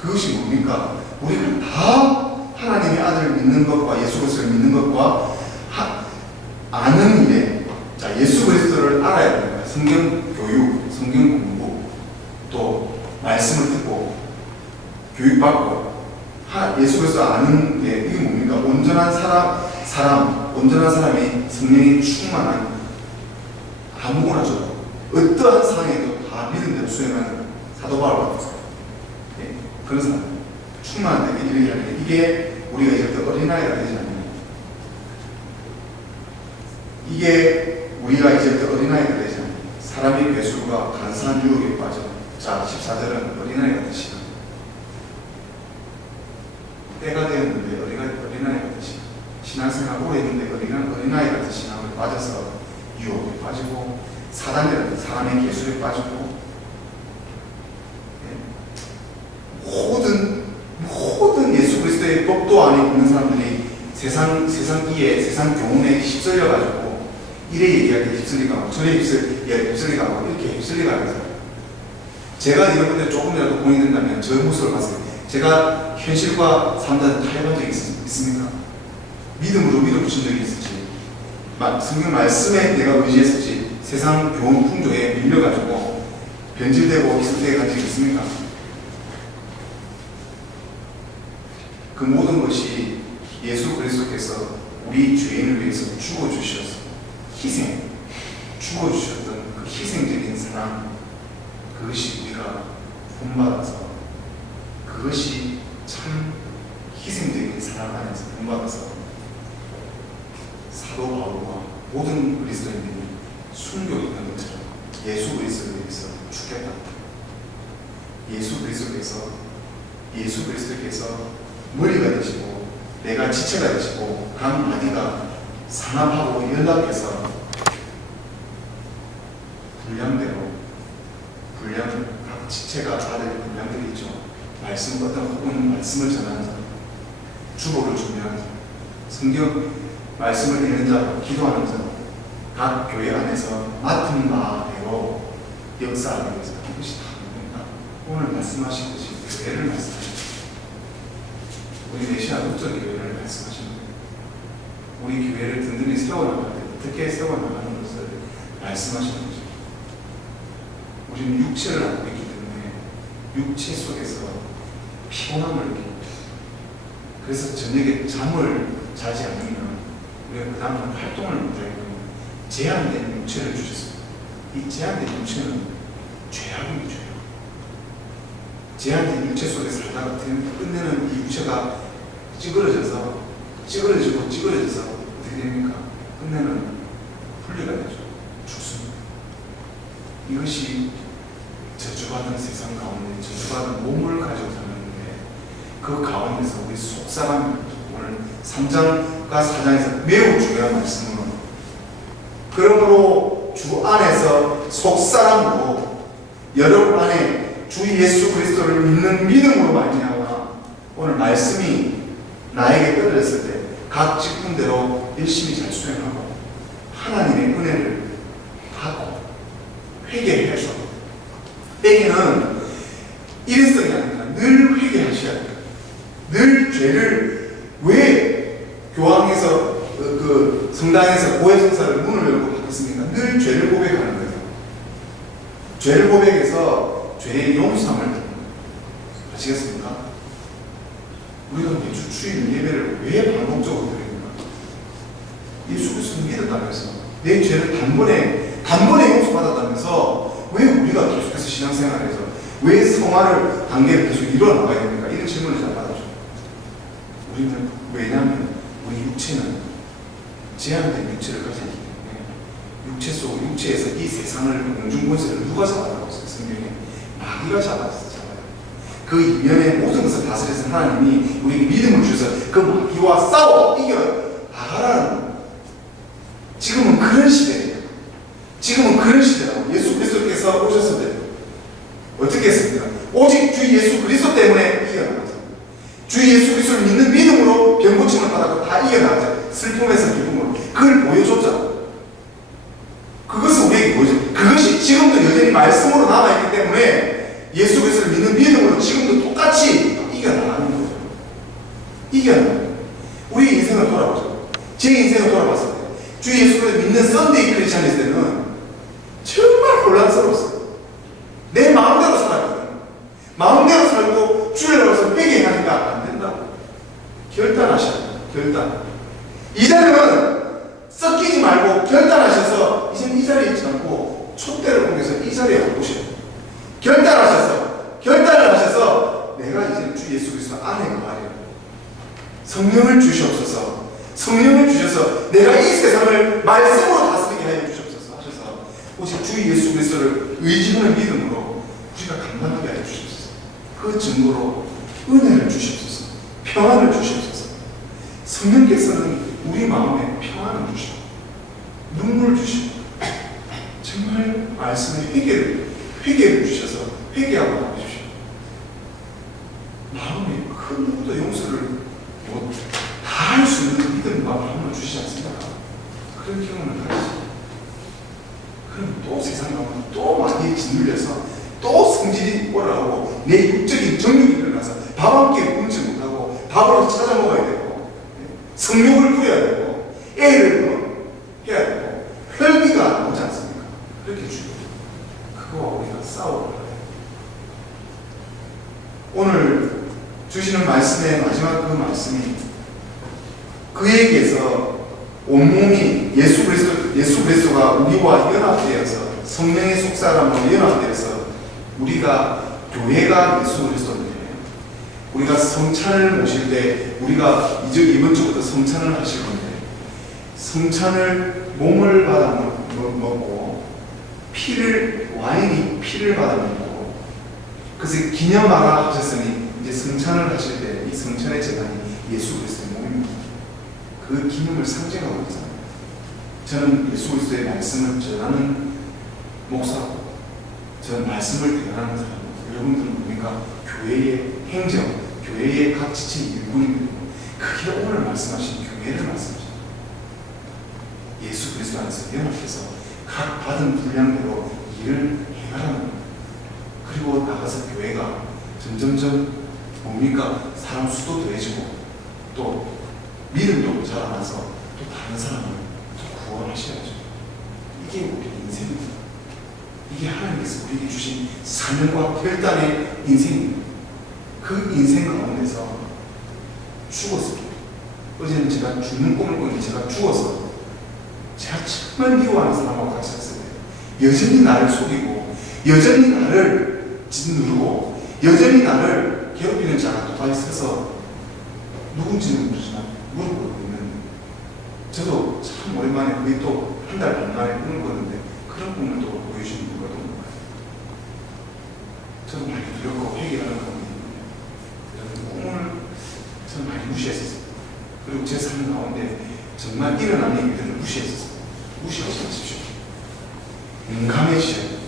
그것이 뭡니까? 우리가 다 하나님의 아들을 믿는 것과 예수 그리스도를 믿는 것과 아는 일에, 자, 예수 그리스도를 알아야 됩니다. 성경 교육, 성경 공부, 또 말씀을 듣고 교육받고 예수 그리스도 아는 게 이게 뭡니까? 온전한 온전한 사람이 성령이 충만한, 아무거나 줘도 어떠한 상황에도 다 믿음대로 수행하는 사도 바울 같은, 예? 그런 사람 충만한 데 이르게 하는 게, 이게 우리가 이제부터 어린아이가 되지 않느냐, 이게 우리가 이제부터 어린아이가 되지 않느냐. 사람의 괴술과 간사한 유혹에 빠져. 자, 14절은 어린아이가 되시나, 때가 되었는데 어린아이가 되시나, 신앙생활 오래 했는데 어린아이가 되시나 빠져서 유혹에 빠지고, 사단이라는 사람의 괴술에 빠지고, 모든 예수 그리스도의 법도 안에 있는 사람들이 세상 이해, 세상 교훈에 휩쓸려가지고 이래 얘기할 때 휩쓸리가고 저래 휩쓸리가고 이렇게 휩쓸리가면서, 제가 여러분들 조금이라도 공인된다면 저 모습을 봤을 때 제가 현실과 삶과 타협한 적이 있습니까? 믿음으로 믿어붙인 적이 있을지, 성경 말씀에 내가 의지했을지, 세상 교훈 풍조에 밀려가지고 변질되고 희석되어 간 적이 있습니까? 그 모든 것이 예수 그리스도께서 우리 죄인을 위해서 죽어주셨던 그 희생적인 사랑, 그것이 우리가 본받아서, 그것이 참 희생적인 사랑 안에서 본받아서 사도 바울과 모든 그리스도인들이 순교했던 것처럼 예수 그리스도에 대해서 죽겠다. 예수 그리스도께서 머리가 되시고 내가 지체가 되시고 각 마디가 산합하고 연락해서 각 지체가 받을 분량들이 있죠. 혹은 말씀을 전하는 자, 주보를 준비하는 자, 성경 말씀을 읽는 자, 기도하는 자, 각 교회 안에서 맡은 바대로 역사하기 위해서 이것이 다 뭡니까? 오늘 말씀하신 것이 교회를 말씀하십니다. 우리 내시아 국적교회를 말씀하시는 거예요. 우리 교회를 든든히 세워나갈 때 어떻게 세워나가는 것을 말씀하시는 거죠. 우리는 육체를 갖고 있기 때문에 육체 속에서 피곤함을 느낍니다. 그래서 저녁에 잠을 자지 않으면 우리가 그 다음날 활동을 못하게 제한된 육체를 주셨습니다. 이 제한된 육체는 죄악입니다. 제한된 육체 속에 살다가 끝내는 이 육체가 찌그러져서 어떻게 됩니까? 끝내는 분리가 되죠. 죽습니다. 이것이 저주받은 세상 가운데 저주받은 몸을 가지고 사는데 그 가운데서 우리 속사람, 오늘 3장과 4장에서 매우 중요한 말씀으로, 그러므로 주 안에서 속사람으로 여러분 안에 주 예수 그리스도를 믿는 믿음으로 말미암아 오늘 말씀이 나에게 떨어졌을 때 각 직분대로 열심히 잘 수행하고 하나님의 은혜를 받고 회개해서, 회개는 일회성이 아니라 늘 회개하셔야 돼요. 늘 죄를, 왜 교황에서 그 성당에서 고해성사를 문을 열고 받겠습니까? 늘 죄를 고백하는 거예요. 죄를 고백해서 죄의 용서함을 받는 거예요. 아시겠습니까? 우리가 매주 주일 예배를 왜 반복적으로 드립니까? 예수 그리스도를 믿었다면서, 내 죄를 단번에 용서받았다면서 왜 우리가 계속해서 신앙생활에서 왜 성화를 단계를 계속 이뤄나가야 됩니까? 이런 질문을 잘 받아줘. 우리는, 왜냐하면 우리 육체는 제한된 육체를 가지기 때문에 육체에서 이 세상을, 공중권세를 누가 잡아라고 했어요? 성경에 마귀가 잡아요. 그 이면의 모든 것을 다스려서 하나님이 우리에게 믿음을 주셔서 그 마귀와 싸워 이겨 나가라는, 지금은 그런 시대예요. 예수 그리스도께서 오셨을 때 어떻게 했습니까? 오직 주 예수 그리스도 때문에 이겨나가죠. 주 예수 그리스도를 믿는 믿음으로 병고침을 받았고 다 이겨나가죠. 슬픔에서 기쁨으로 그걸 보여줬죠. 그것을 우리에게 보여줘. 그것이 지금도 여전히 말씀으로 남아있기 때문에 예수 그리스도를 믿는 믿음으로 지금도 똑같이 이겨나가는 거죠. 이겨나가는. 우리 인생을 돌아보죠. 제 인생을 돌아봤을 때 주 예수 그리스도를 믿는 썬데이 크리스찬일 때는 정말 혼란스러웠어요. 내 마음대로 살았거든요. 마음대로 살고 주를 알아서 회개하니까 안 된다고. 결단하셔야 결단. 이제는 섞이지 말고 결단하셔서 이제는 이 자리에 있지 않고 촛대를 옮겨서 이 자리에 오셔야 돼요. 결단을 하셔서 내가 이제 주 예수 그리스도 안에 거하려. 성령을 주시옵소서. 성령을 주셔서 내가 이 세상을 말씀으로 다스리게 하여 주시옵소서 하셔서 오직 주 예수 그리스도를 의지하는 믿음으로 우리가 감당하게 하여 주시옵소서. 그 증거로 은혜를 주시옵소서. 평안을 주시옵소서. 성령께서는 우리 마음에 평안을 주시고 눈물을 주시고 정말 말씀의 회개를 주셔서 회개하고 나오십시오. 마음에 큰 누구도 용서를 다 할 수 있는 믿음과 마음을 주시지 않습니까? 그런 경험을 가지시죠. 그럼 또 세상 가면 또 마귀에 짓눌려서 또 성질이 올라오고 내 육적인 정욕이 일어나서 밥 한 끼 굶지 못하고 밥으로 찾아 먹어야 되고 성욕을 부려야 되고 애를 해야 되고 혈기가 나오지 않습니까? 그렇게 죽여요. 그거와 우리가 싸우고 해요. 오늘 주시는 말씀의 마지막 그 말씀이 그에게서 온몸이 예수 그리스도가 우리와 연합되어서 성령의 속사람으로 연합되어서 우리가 교회가 예수 그리스도인데 우리가 성찬을 모실 때 우리가 이번 주부터 성찬을 하실 건데 성찬을 몸을 받아 먹고 와인이 피를 받아 먹고 그래서 기념하라 하셨으니 이제 성찬을 하실 때 이 성찬의 제단이 예수 그리스도의 몸입니다. 그 기념을 상징하고 있잖아요. 저는 예수 그리스도의 말씀을 전하는 목사고 저는 말씀을 대하는 사람이고 여러분들은 뭡니까? 교회의 행정, 교회의 각 지체 일꾼입니다. 그게 오늘 말씀하신 교회를 말씀하십니다. 예수 그리스도 안에서 연합해서 각 받은 분량대로 일을 해가라는 겁니다. 그리고 나가서 교회가 점점점 뭡니까? 사람 수도 더해지고 또 믿음도 자라나서 또 다른 사람을 또 구원하셔야죠. 이게 우리 인생입니다. 이게 하나님께서 우리에게 주신 사명과 결단의 인생입니다. 그 인생 가운데서 죽었습니다. 어제는 제가 죽는 꿈을 꾸는데 제가 죽어서 제가 정말 미워하는 사람하고 같이 했을 때 여전히 나를 속이고 여전히 나를 짓누르고 여전히 나를 괴롭히는 자가 또 있어서 누군지는 모르지만 무릎 꿇고 있는 저도 참 오랜만에 그게 또 한 달 반 만에 꿈을 꿨는데 그런 꿈을 또 보여주는 누가 또 저도 많이 두렵고 회개하는 꿈이 있는데 꿈을 저는 많이 무시했었어요. 그리고 제 삶 가운데 정말 일어난 얘기들을 무시했었어요. 무시하지 마십시오. 용감해지셔야 돼요.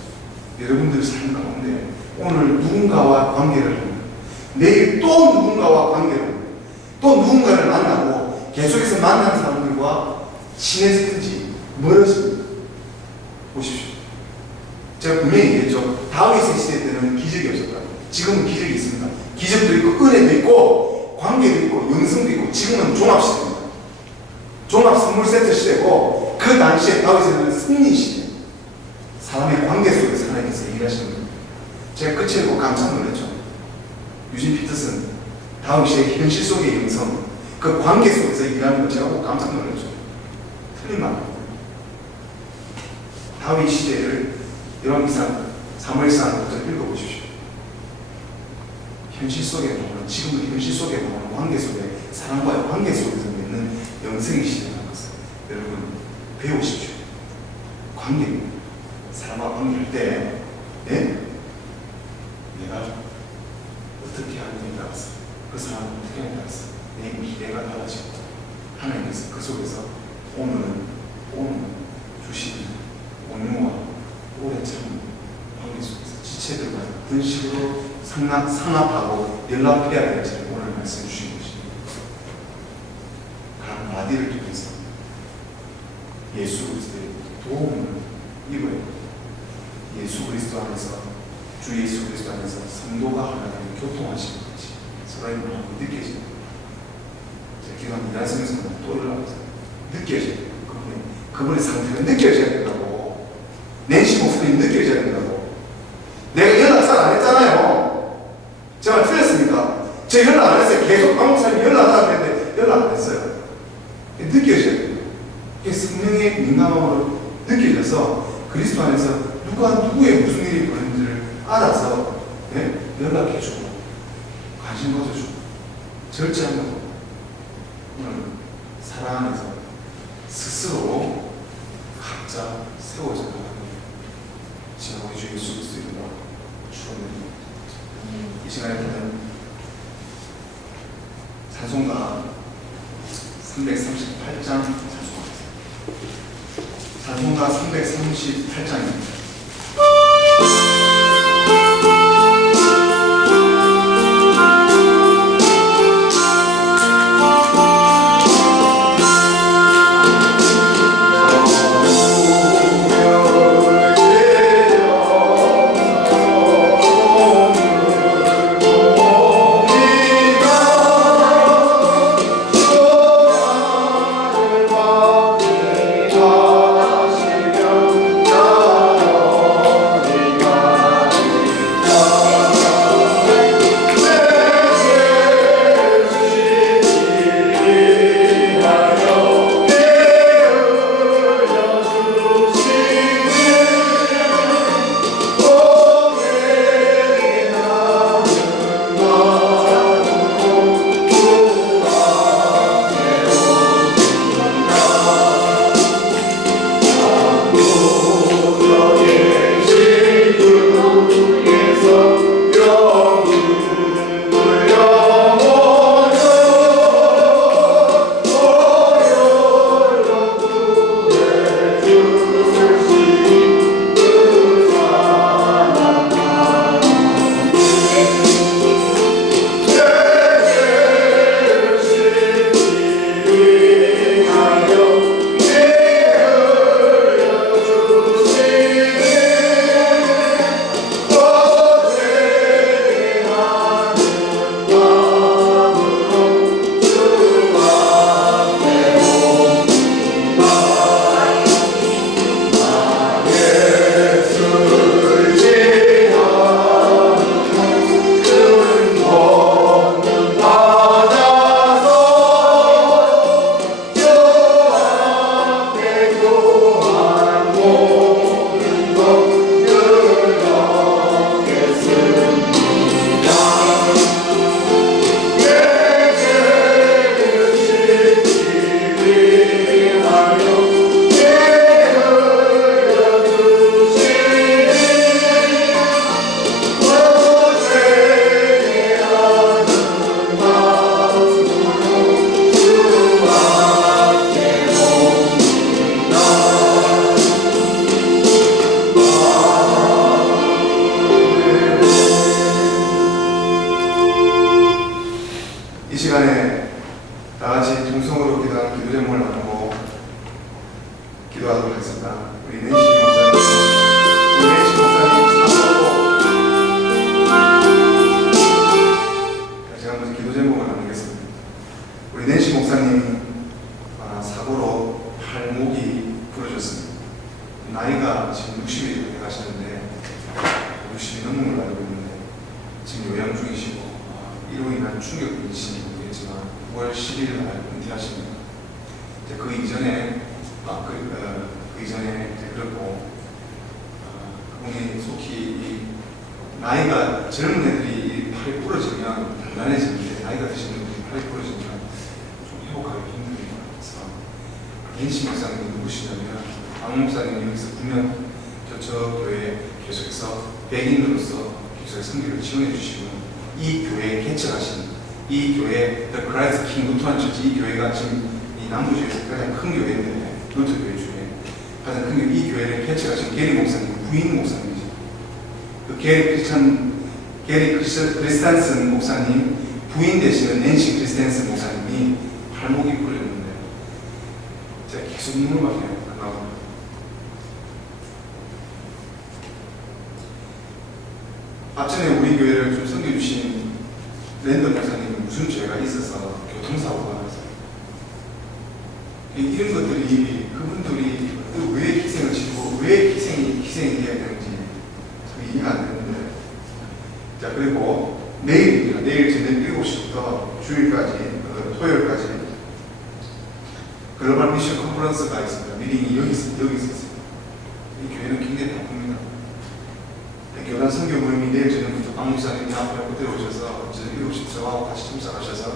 여러분들 삶 가운데 오늘 누군가와 관계를 하면 내일 또 누군가와 관계를 하면 또 누군가를 만나고 계속해서 만나는 사람들과 친해지든지 멀어집니다. 보십시오. 제가 분명히 얘기했죠. 다윗의 시대 때는 기적이 없었다고. 지금은 기적이 있습니다. 기적도 있고 은혜도 있고 관계도 있고 영성도 있고 지금은 종합시대입니다. 종합 선물 세트 시대고 그 당시에 다윗에는 승리 시대. 사람의 관계 속에서 하나님께서 일하시는 겁니다. 제가 끝을 보고 깜짝 놀랐죠. 유진 피터슨 다윗의 현실 속의 영성 그 관계 속에서 일하는 거 제가 보고 깜짝 놀랐죠. 틀린 말. 다윗 시대를 열왕기상 사무엘상부터 읽어보십시오. 현실 속에 보면 지금은 현실 속에 보면 관계 속에 사람과의 관계 속에서 맺는 영성의 시대라는 것을 여러분 배우십시오. 관계입니다. 사람과 관계할 때 내가 어떻게 하느냐에 따라서 그 사람은 어떻게 하느냐에 따라서 내 미래가 달라지고 하나님께서 그 속에서 오늘 주시는 온유와 오래 참는 관계 속에서 지체들과 어떤 식으로 상합하고 연락해야 될지를 오늘 말씀해 주신 것입니다. 각 마디를 통해서 예수 그리스도의 도움을 입어야 예수 그리스도 안에서 주 예수 그리스도 안에서 성도가 하나 되는 교통하시는 것이 서로의 마음이 느껴집니다. 제가 기도한 이단성에서는 또 올라가서 느껴져요. 그분의 상태가 느껴져야 된다고. 낸시 목소리 느껴져야 된다고. 내가 연락 잘 안 했잖아요. 제가 틀렸습니까? 제가 연락 안 했어요. 계속 방목사님이 연락하라고 했는데 연락 안 했어요. 느껴져야 돼요. 이게 성령의 민감함으로 느껴져서 그리스도 안에서 누가 누구의 무슨 일이 벌어진지를 알아서 연락해주고 관심 가져주고 절제하고 오늘 사랑 안에서 스스로 각자 세워져 나가는 지금 우리 주 예수 그리스도의 이름으로 축원드립니다. 이 시간에는 찬송가 338장 찬송하겠습니다. 찬송가 338장입니다. 시간에 다 같이 통성으로 기도하는 기도 제목을 나누고 기도하도록 하겠습니다. 우리 낸시 목사님 사고로 제가 먼저 기도 제목을 나누겠습니다. 우리 낸시 목사님 사고로 팔목이 부러졌습니다. 나이가 지금 60이 가시는데 60이 넘는 걸로 알고 있는데 지금 요양 중이시고 이로 인한 충격인지 모르겠지만 9월 10일 날 은퇴하십니다. 그 이전에 그렇고 그분이 속히 이 나이가 젊은 애들이 이 팔이 부러지면 단단해지는데 나이가 드시는 분이 팔이 부러지면 좀 회복하기 힘듭니다. 그래서 낸시 목사님이 누구시냐면 박 목사님이 여기서 보면 저 교회에 계속해서 백인으로서 계속 선교를 지원해 주시고 이 교회에 개척하신 이 교회 The Christ King 루터안 처치 이 교회가 지금 이 남부주에서 가장 큰 교회인데 루터 교회 중에 가장 큰 교회 이 교회를 개척하신 게리 목사님 부인 목사님이죠. 그 게리 크리스탄슨 목사님 부인 되시는 낸시 크리스탄슨 목사님이 팔목이 부러졌는데 제가 계속 눈물밖에 안 나와요. 앞전에 우리 교회를 좀 섬겨주신 랜던 목사님이 무슨 죄가 있어서 교통사고가 났어요. 이런 것들이 그분들이 왜 희생을 치고 왜 희생이 돼야 되는지 참 이해가 안 되는데 자 그리고 내일입니다. 내일 저녁 7시부터 주일까지 토요일까지 글로벌 미션 컨퍼런스가 있습니다. 미팅이 여기 있었어요. 이 교회는 굉장히 바쁩니다. 교단 선교 모임이 내일 저녁부터 박 목사님이 앞에 그때 오셔서 저녁 7시 저하고 같이 참석하셔서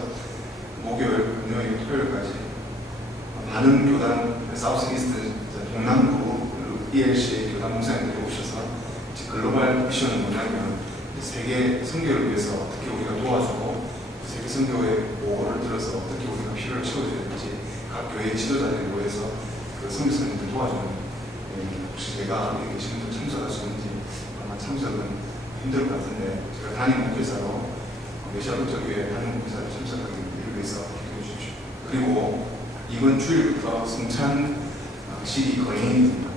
목요일, 금요일, 토요일까지 많은 교단 사우스 이스트 동남부 ELC 교단 목사님들이 오셔서 글로벌 미션은 뭐냐면 세계 선교를 위해서 어떻게 우리가 도와주고 세계 선교의 보고를 들어서 어떻게 우리가 필요를 채워줘야 될지 각 교회 지도자들이 모여서 그 선교사님들 도와주는 혹시 제가 이렇게 지금도 참석할 수 있는지 참석은 힘들 것 같은데 제가 담임 목회사로 메시아루터 교회 담임 목회사로 참석하기 위해서 기도해 주십시오. 그리고 이번 주일부터 성찬식이 거행입니다.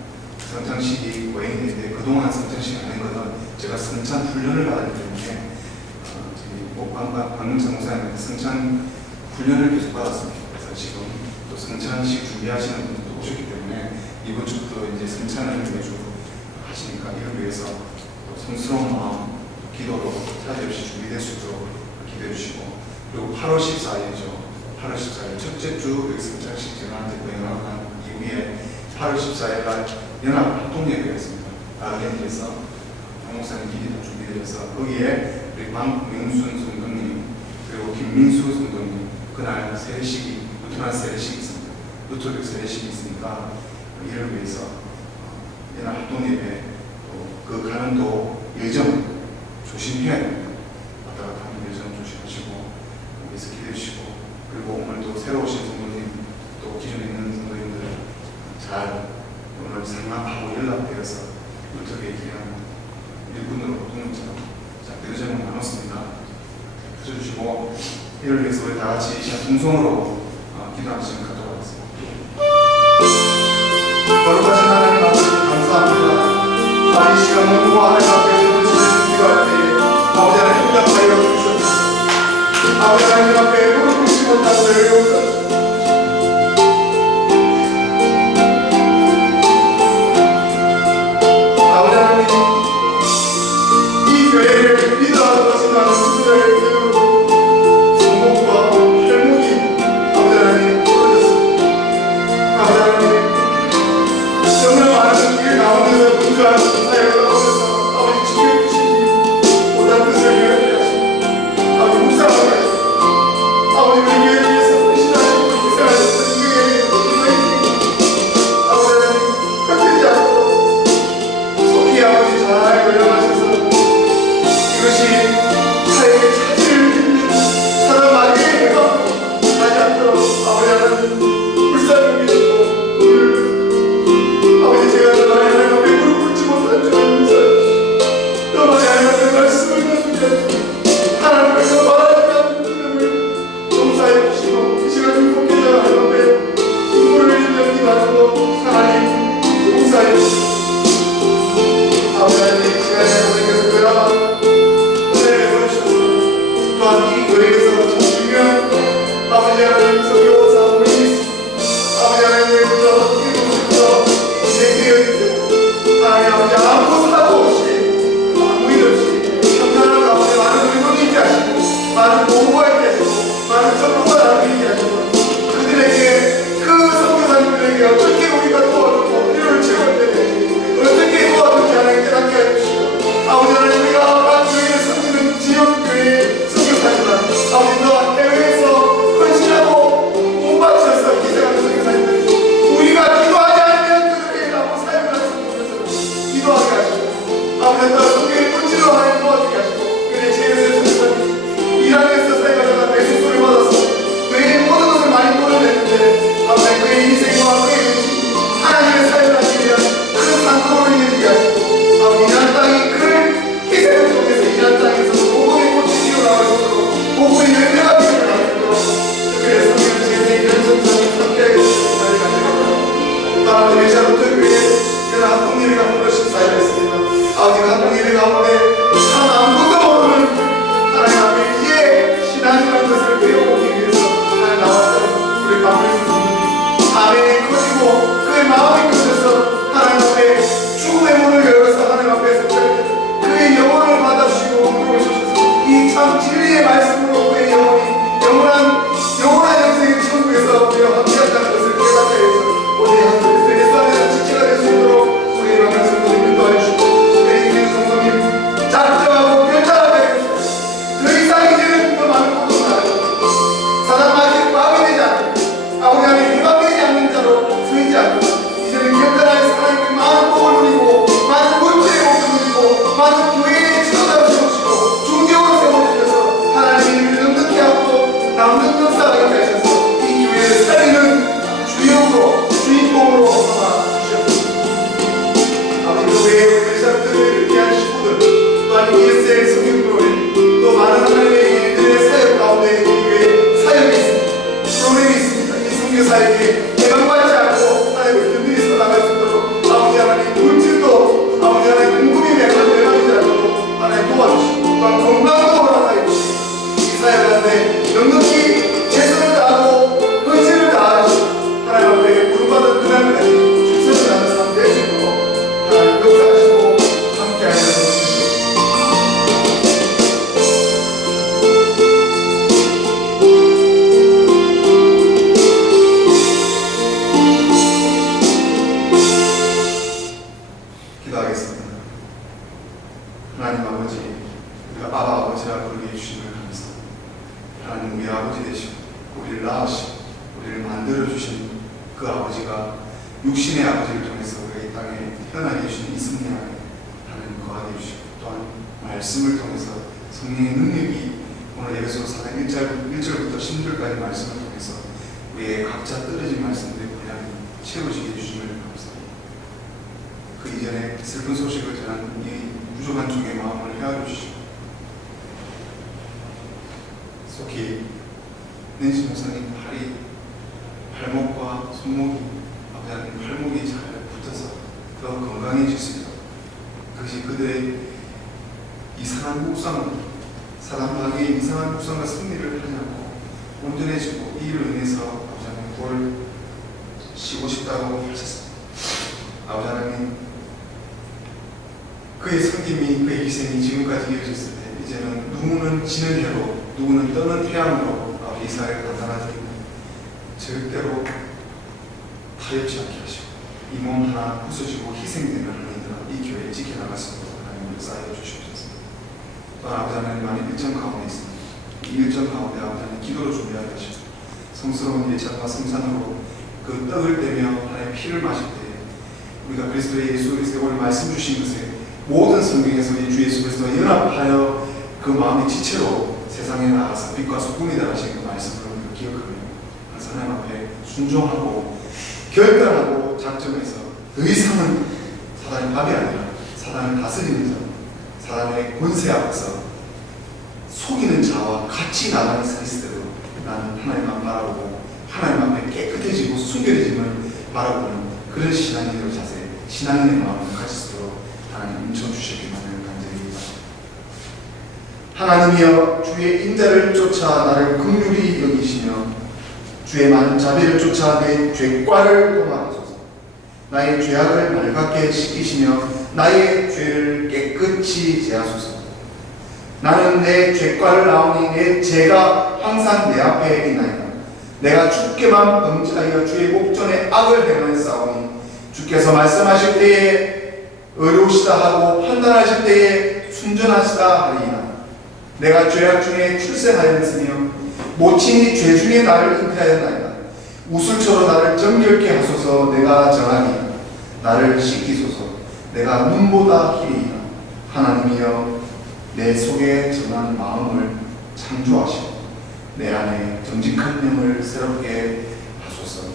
성찬식이 거행인데 그동안 성찬식이 안 한 것은 제가 성찬 훈련을 받았기 때문에 박문찬 목사님한테 성찬 훈련을 계속 받았습니다. 그래서 지금 또 성찬식 준비하시는 분들도 오셨기 때문에 이번 주부터 이제 성찬을 매주 하시니까 이를 위해서 성스러운 마음, 기도로 차질없이 준비될 수 있도록 기도해 주시고 그리고 8월 14일이죠. 8월 14일 첫째 주 여기 성찬식 전환대 거행한 이후에 8월 14일 날 연합 합동예배가 있습니다. 아르헨티나에서 박목사님 길이 다 준비되어서 거기에 우리 박명순 성도님 그리고 김민수 성도님 그날 세례식이 루터안 세례식이 있습니다. 루터교 세례식이 있으니까 이를 위해서 연합 합동예배 그 가는 도 예정 조심해야 됩니다. 왔다 갔다 하는 예정 조심하시고 여기서 기대해 주시고 그리고 오늘도 새로 오신 성도님 또 기존에 있는 성도님들 잘 오늘 상담하고 연락되어서 루터교에 기한 일꾼으로 동문처럼 자 기도 제목 나눴습니다. 해주시고 이를 위해서 우리 다 같이 시간 동성으로 기도하는 시간 갖도록 하겠습니다. 거룩하신 하나님 아버지 감사합니다. 이 시간 모두 하나님 앞에 부르짖는 기도할 때에 아버지 하나님 응답하여 주시옵소서. 아버지 하나님 앞에 무릎 꿇지 못하고 내려오소서. 아버지 하나님 이 교회를 리더하고 계신다는 분들의 그 손목과 팔목이 아버지 하나님 부러졌습니다. 아버지 하나님 정말 많은 길 가운데서 분주하는 아버지 우리 교회를 위해서 헌신하시고 전부가 나를 얘기하시고 그들에게 그 선교사님들에게 어떻게 우리가 도와주고 필요를 채워야 되는지 어떻게 도와줄지 하나님 깨닫게 해주시고 아버지 하나님 우리가 각 교회에 섬기는 지역교회 선교사님들 아버지 또 해외에서 헌신하고 못 바쳐서 희생하는 선교사님들 우리가 기도하지 않으면 그들에게 나무 사역을 할 수 없는 것을 기도하게 하시고 아버지 또 선교의 본질로 하나님 도와주게 하시고 그들의 제일의 선교사님 이란에서 사역하다가 배수소를 받아서 그의 모든 것을 많이 도려냈는데 아버지 그의 희생과 그의 의지 하나님의 사역을 하기 위한 큰 상급을 이루게 하시고 아버지 이란 땅이 그를 희생을 통해서 이란 땅에서 복음의 꽃이 피어나갈 수 있도록 복음의 열매가 피어나갈 수 있도록 그의 성경을 제대로 이런 선사님 함께하게 해주시고 다음 예샤로트 교회에 내가 한국예배가 한 번씩 쌓여있습니다. 아버지 한국예배 가운데 참 아무것도 모르는 하나님 앞에 이제 신앙이라는 것을 배워보기 위해서 하나님 나왔던 우리 박명수 선생님 아멘이 커지고 그의 마음이 커져서 하나님 앞에 죽음의 문을 열어서 하나님 앞에서 그의 영혼을 받아주시고 들어오셔서 이 참 진리의 말씀으로 그의 영혼한 영생의 천국에서 우리가 함께한다는 것을 깨닫게 해서 우리 한 그리스도 안에서 지체가 될 수 있도록 우리 박명수 선생님 인도해 주시고 우리 김민수 선생님 작정하고 결단하게 해주시고 더 이상 이제는 더 많은 고통을 안하고 사단마귀의 마음이 되지 않고 아버지 하나님 해방되지 않는 자로 서이지 않고 이제는 결단하여 하나님의 많은 복을 누리고 많은 문제의 복을 누리고 많은 교회의 지도자를 세우시고 중재원을 세워주셔서 하나님의 일을 능력케 하고 남는 역사가 있게 하셔서 이 교회를 살리는 주역으로 주인공으로 삼아 주셨습니다. 아버지 그 외에 크리스천들을 위한 식구들 또한 ESL 성경교회 또 많은 하나님의 일들의 사역 가운데 이 교회에 사역이 있습니다. 프로그램이 있습니다. 이 선교사에게 해방받지 않고 하나님을 든든히 살아갈 수 있도록 아버지 하나님 물질도 아버지 하나님 궁금이 매달리지 않도록 하나님 도와주시고 또한 건강도 허락하여 주시고 이 사역하는데 넉넉히 최선을 다하고 헌신을 다하시고 하나님 앞에 구원받은 그날까지 최선을 다하는 삶 되시고 하나님 역사하시고 함께하여 주시옵소서. 기도하겠습니다. 하나님 아버지, 우리가 아바 아버지라 부르게 해주심을 감사합니다. 하나님 우리 아버지 되시고 우리를 낳으시고 우리를 만들어주신 그 아버지가 육신의 아버지를 통해서 우리의 땅에 태어나게 해주신 이승리 안에 하나님 거하게 해주시고 또한 말씀을 통해서 성령의 능력이 오늘 에베소 4장 1절부터 10절까지 말씀을 통해서 우리의 각자 떨어진 말씀들이 우리 안에 채워지게 해주심을 감사합니다. 그 이전에 슬픈 소식을 전한 이 부족한 중의 마음을 헤아려 주시고 속히 낸시 목사님 발목과 손목이 아버지 하나님 팔목이 잘 붙어서 더 건강해질 수 있도록 그것이 그들의 이상한 묵상을 사단마귀의 이상한 묵상과 승리를 하지 않고 온전해지고 이로 인해서 아버지 하나님 구원을 쉬고 싶다고 하셨습니다. 아버지 하나님 그의 섬김이 그의 희생이 지금까지 이어졌을 때 이제는 누구는 지는 해로 누구는 떠는 태양으로 아버지 이스라엘 간단하지만 절대로 타협치 않게 하시고 이 몸 하나 부서지고 희생되는 하나님들아 이 교회를 지켜나갈 수 있도록 하나님을 쌓여 주시옵소서. 또한 아버지 하나님 많은 일정 가운데 있습니다. 이 일정 가운데 아버지 하나님 기도로 준비하게 하시고 성스러운 예찬과 성산으로 그 떡을 떼며 하나님의 피를 마실 때 우리가 그리스도의 예수 그리스도의 오늘 말씀 주신 것에 모든 성경에서 이 주 예수 그리스도와 연합하여 그 마음의 지체로 세상에 나가서 빛과 소금이 되라신 그 말씀을 우리가 기억하며 하나님 앞에 순종하고 결단하고 작정해서 더 이상은 사단의 밥이 아니라 사단을 다스리는 자, 사단의 권세 앞에서 속이는 자와 같이 나가는 그리스도로 나는 하나님만 바라보고 하나님 앞에 깨끗해지고 순결해짐을 바라보는 그런 신앙인의 자세, 신앙인의 마음을 가질 수 있도록 하나님 인쳐 주시기만을 간절히 바랍니다. 하나님이여 주의 인자를 쫓아 나를 긍휼히 여기시며 주의 많은 자비를 쫓아 내 죄과를 도말하소서. 나의 죄악을 맑게 씻기시며 나의 죄를 깨끗이 제하소서. 나는 내 죄과를 나오니 내 죄가 항상 내 앞에 있나이다. 내가 주께만 범죄하여 주의 목전에 악을 행하였사오니 주께서 말씀하실 때에 의로우시다 하고 판단하실 때에 순전하시다 하리이다. 내가 죄악 중에 출생하였으며 모친이 죄 중에 나를 잉태하였나이다. 우슬초로 나를 정결케 하소서. 내가 정하니 나를 씻기소서. 내가 눈보다 길이이다. 하나님이여 내 속에 정한 마음을 창조하시고 내 안에 정직한 영을 새롭게 하소서.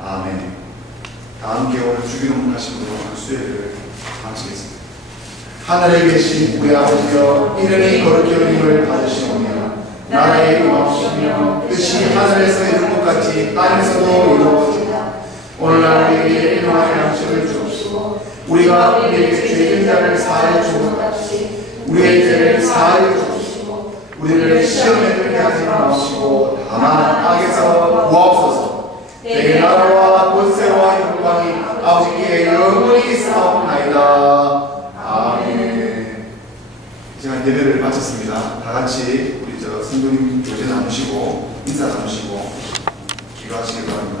아멘. 다 함께 오늘 주기도문 하심으로 수요일을 마치겠습니다. 하늘에 계신 우리 아버지여, 이름이 거룩히 여김을 받으시오며 나라의 임하옵시며 뜻이 하늘에서 이룬 것 같이 땅에서도 이루어지라. 오늘날 우리에게 일용할 양식을 주옵시고 우리가 우리에게 죄진 자를 사하여 주옵 같이 우리의 죄를 사하여 주옵시고 우리를 시험에 들게 하지 마옵시고 다만 악에서 구하옵소서. 내게 나라와 권세와 영광이 아버지께 영원히 있사옵나이다. 아멘. 이 시간 예배를 마쳤습니다. 다 같이 우리 성도님 교제 나누시고 인사 나누시고 기도하시기 바랍니다.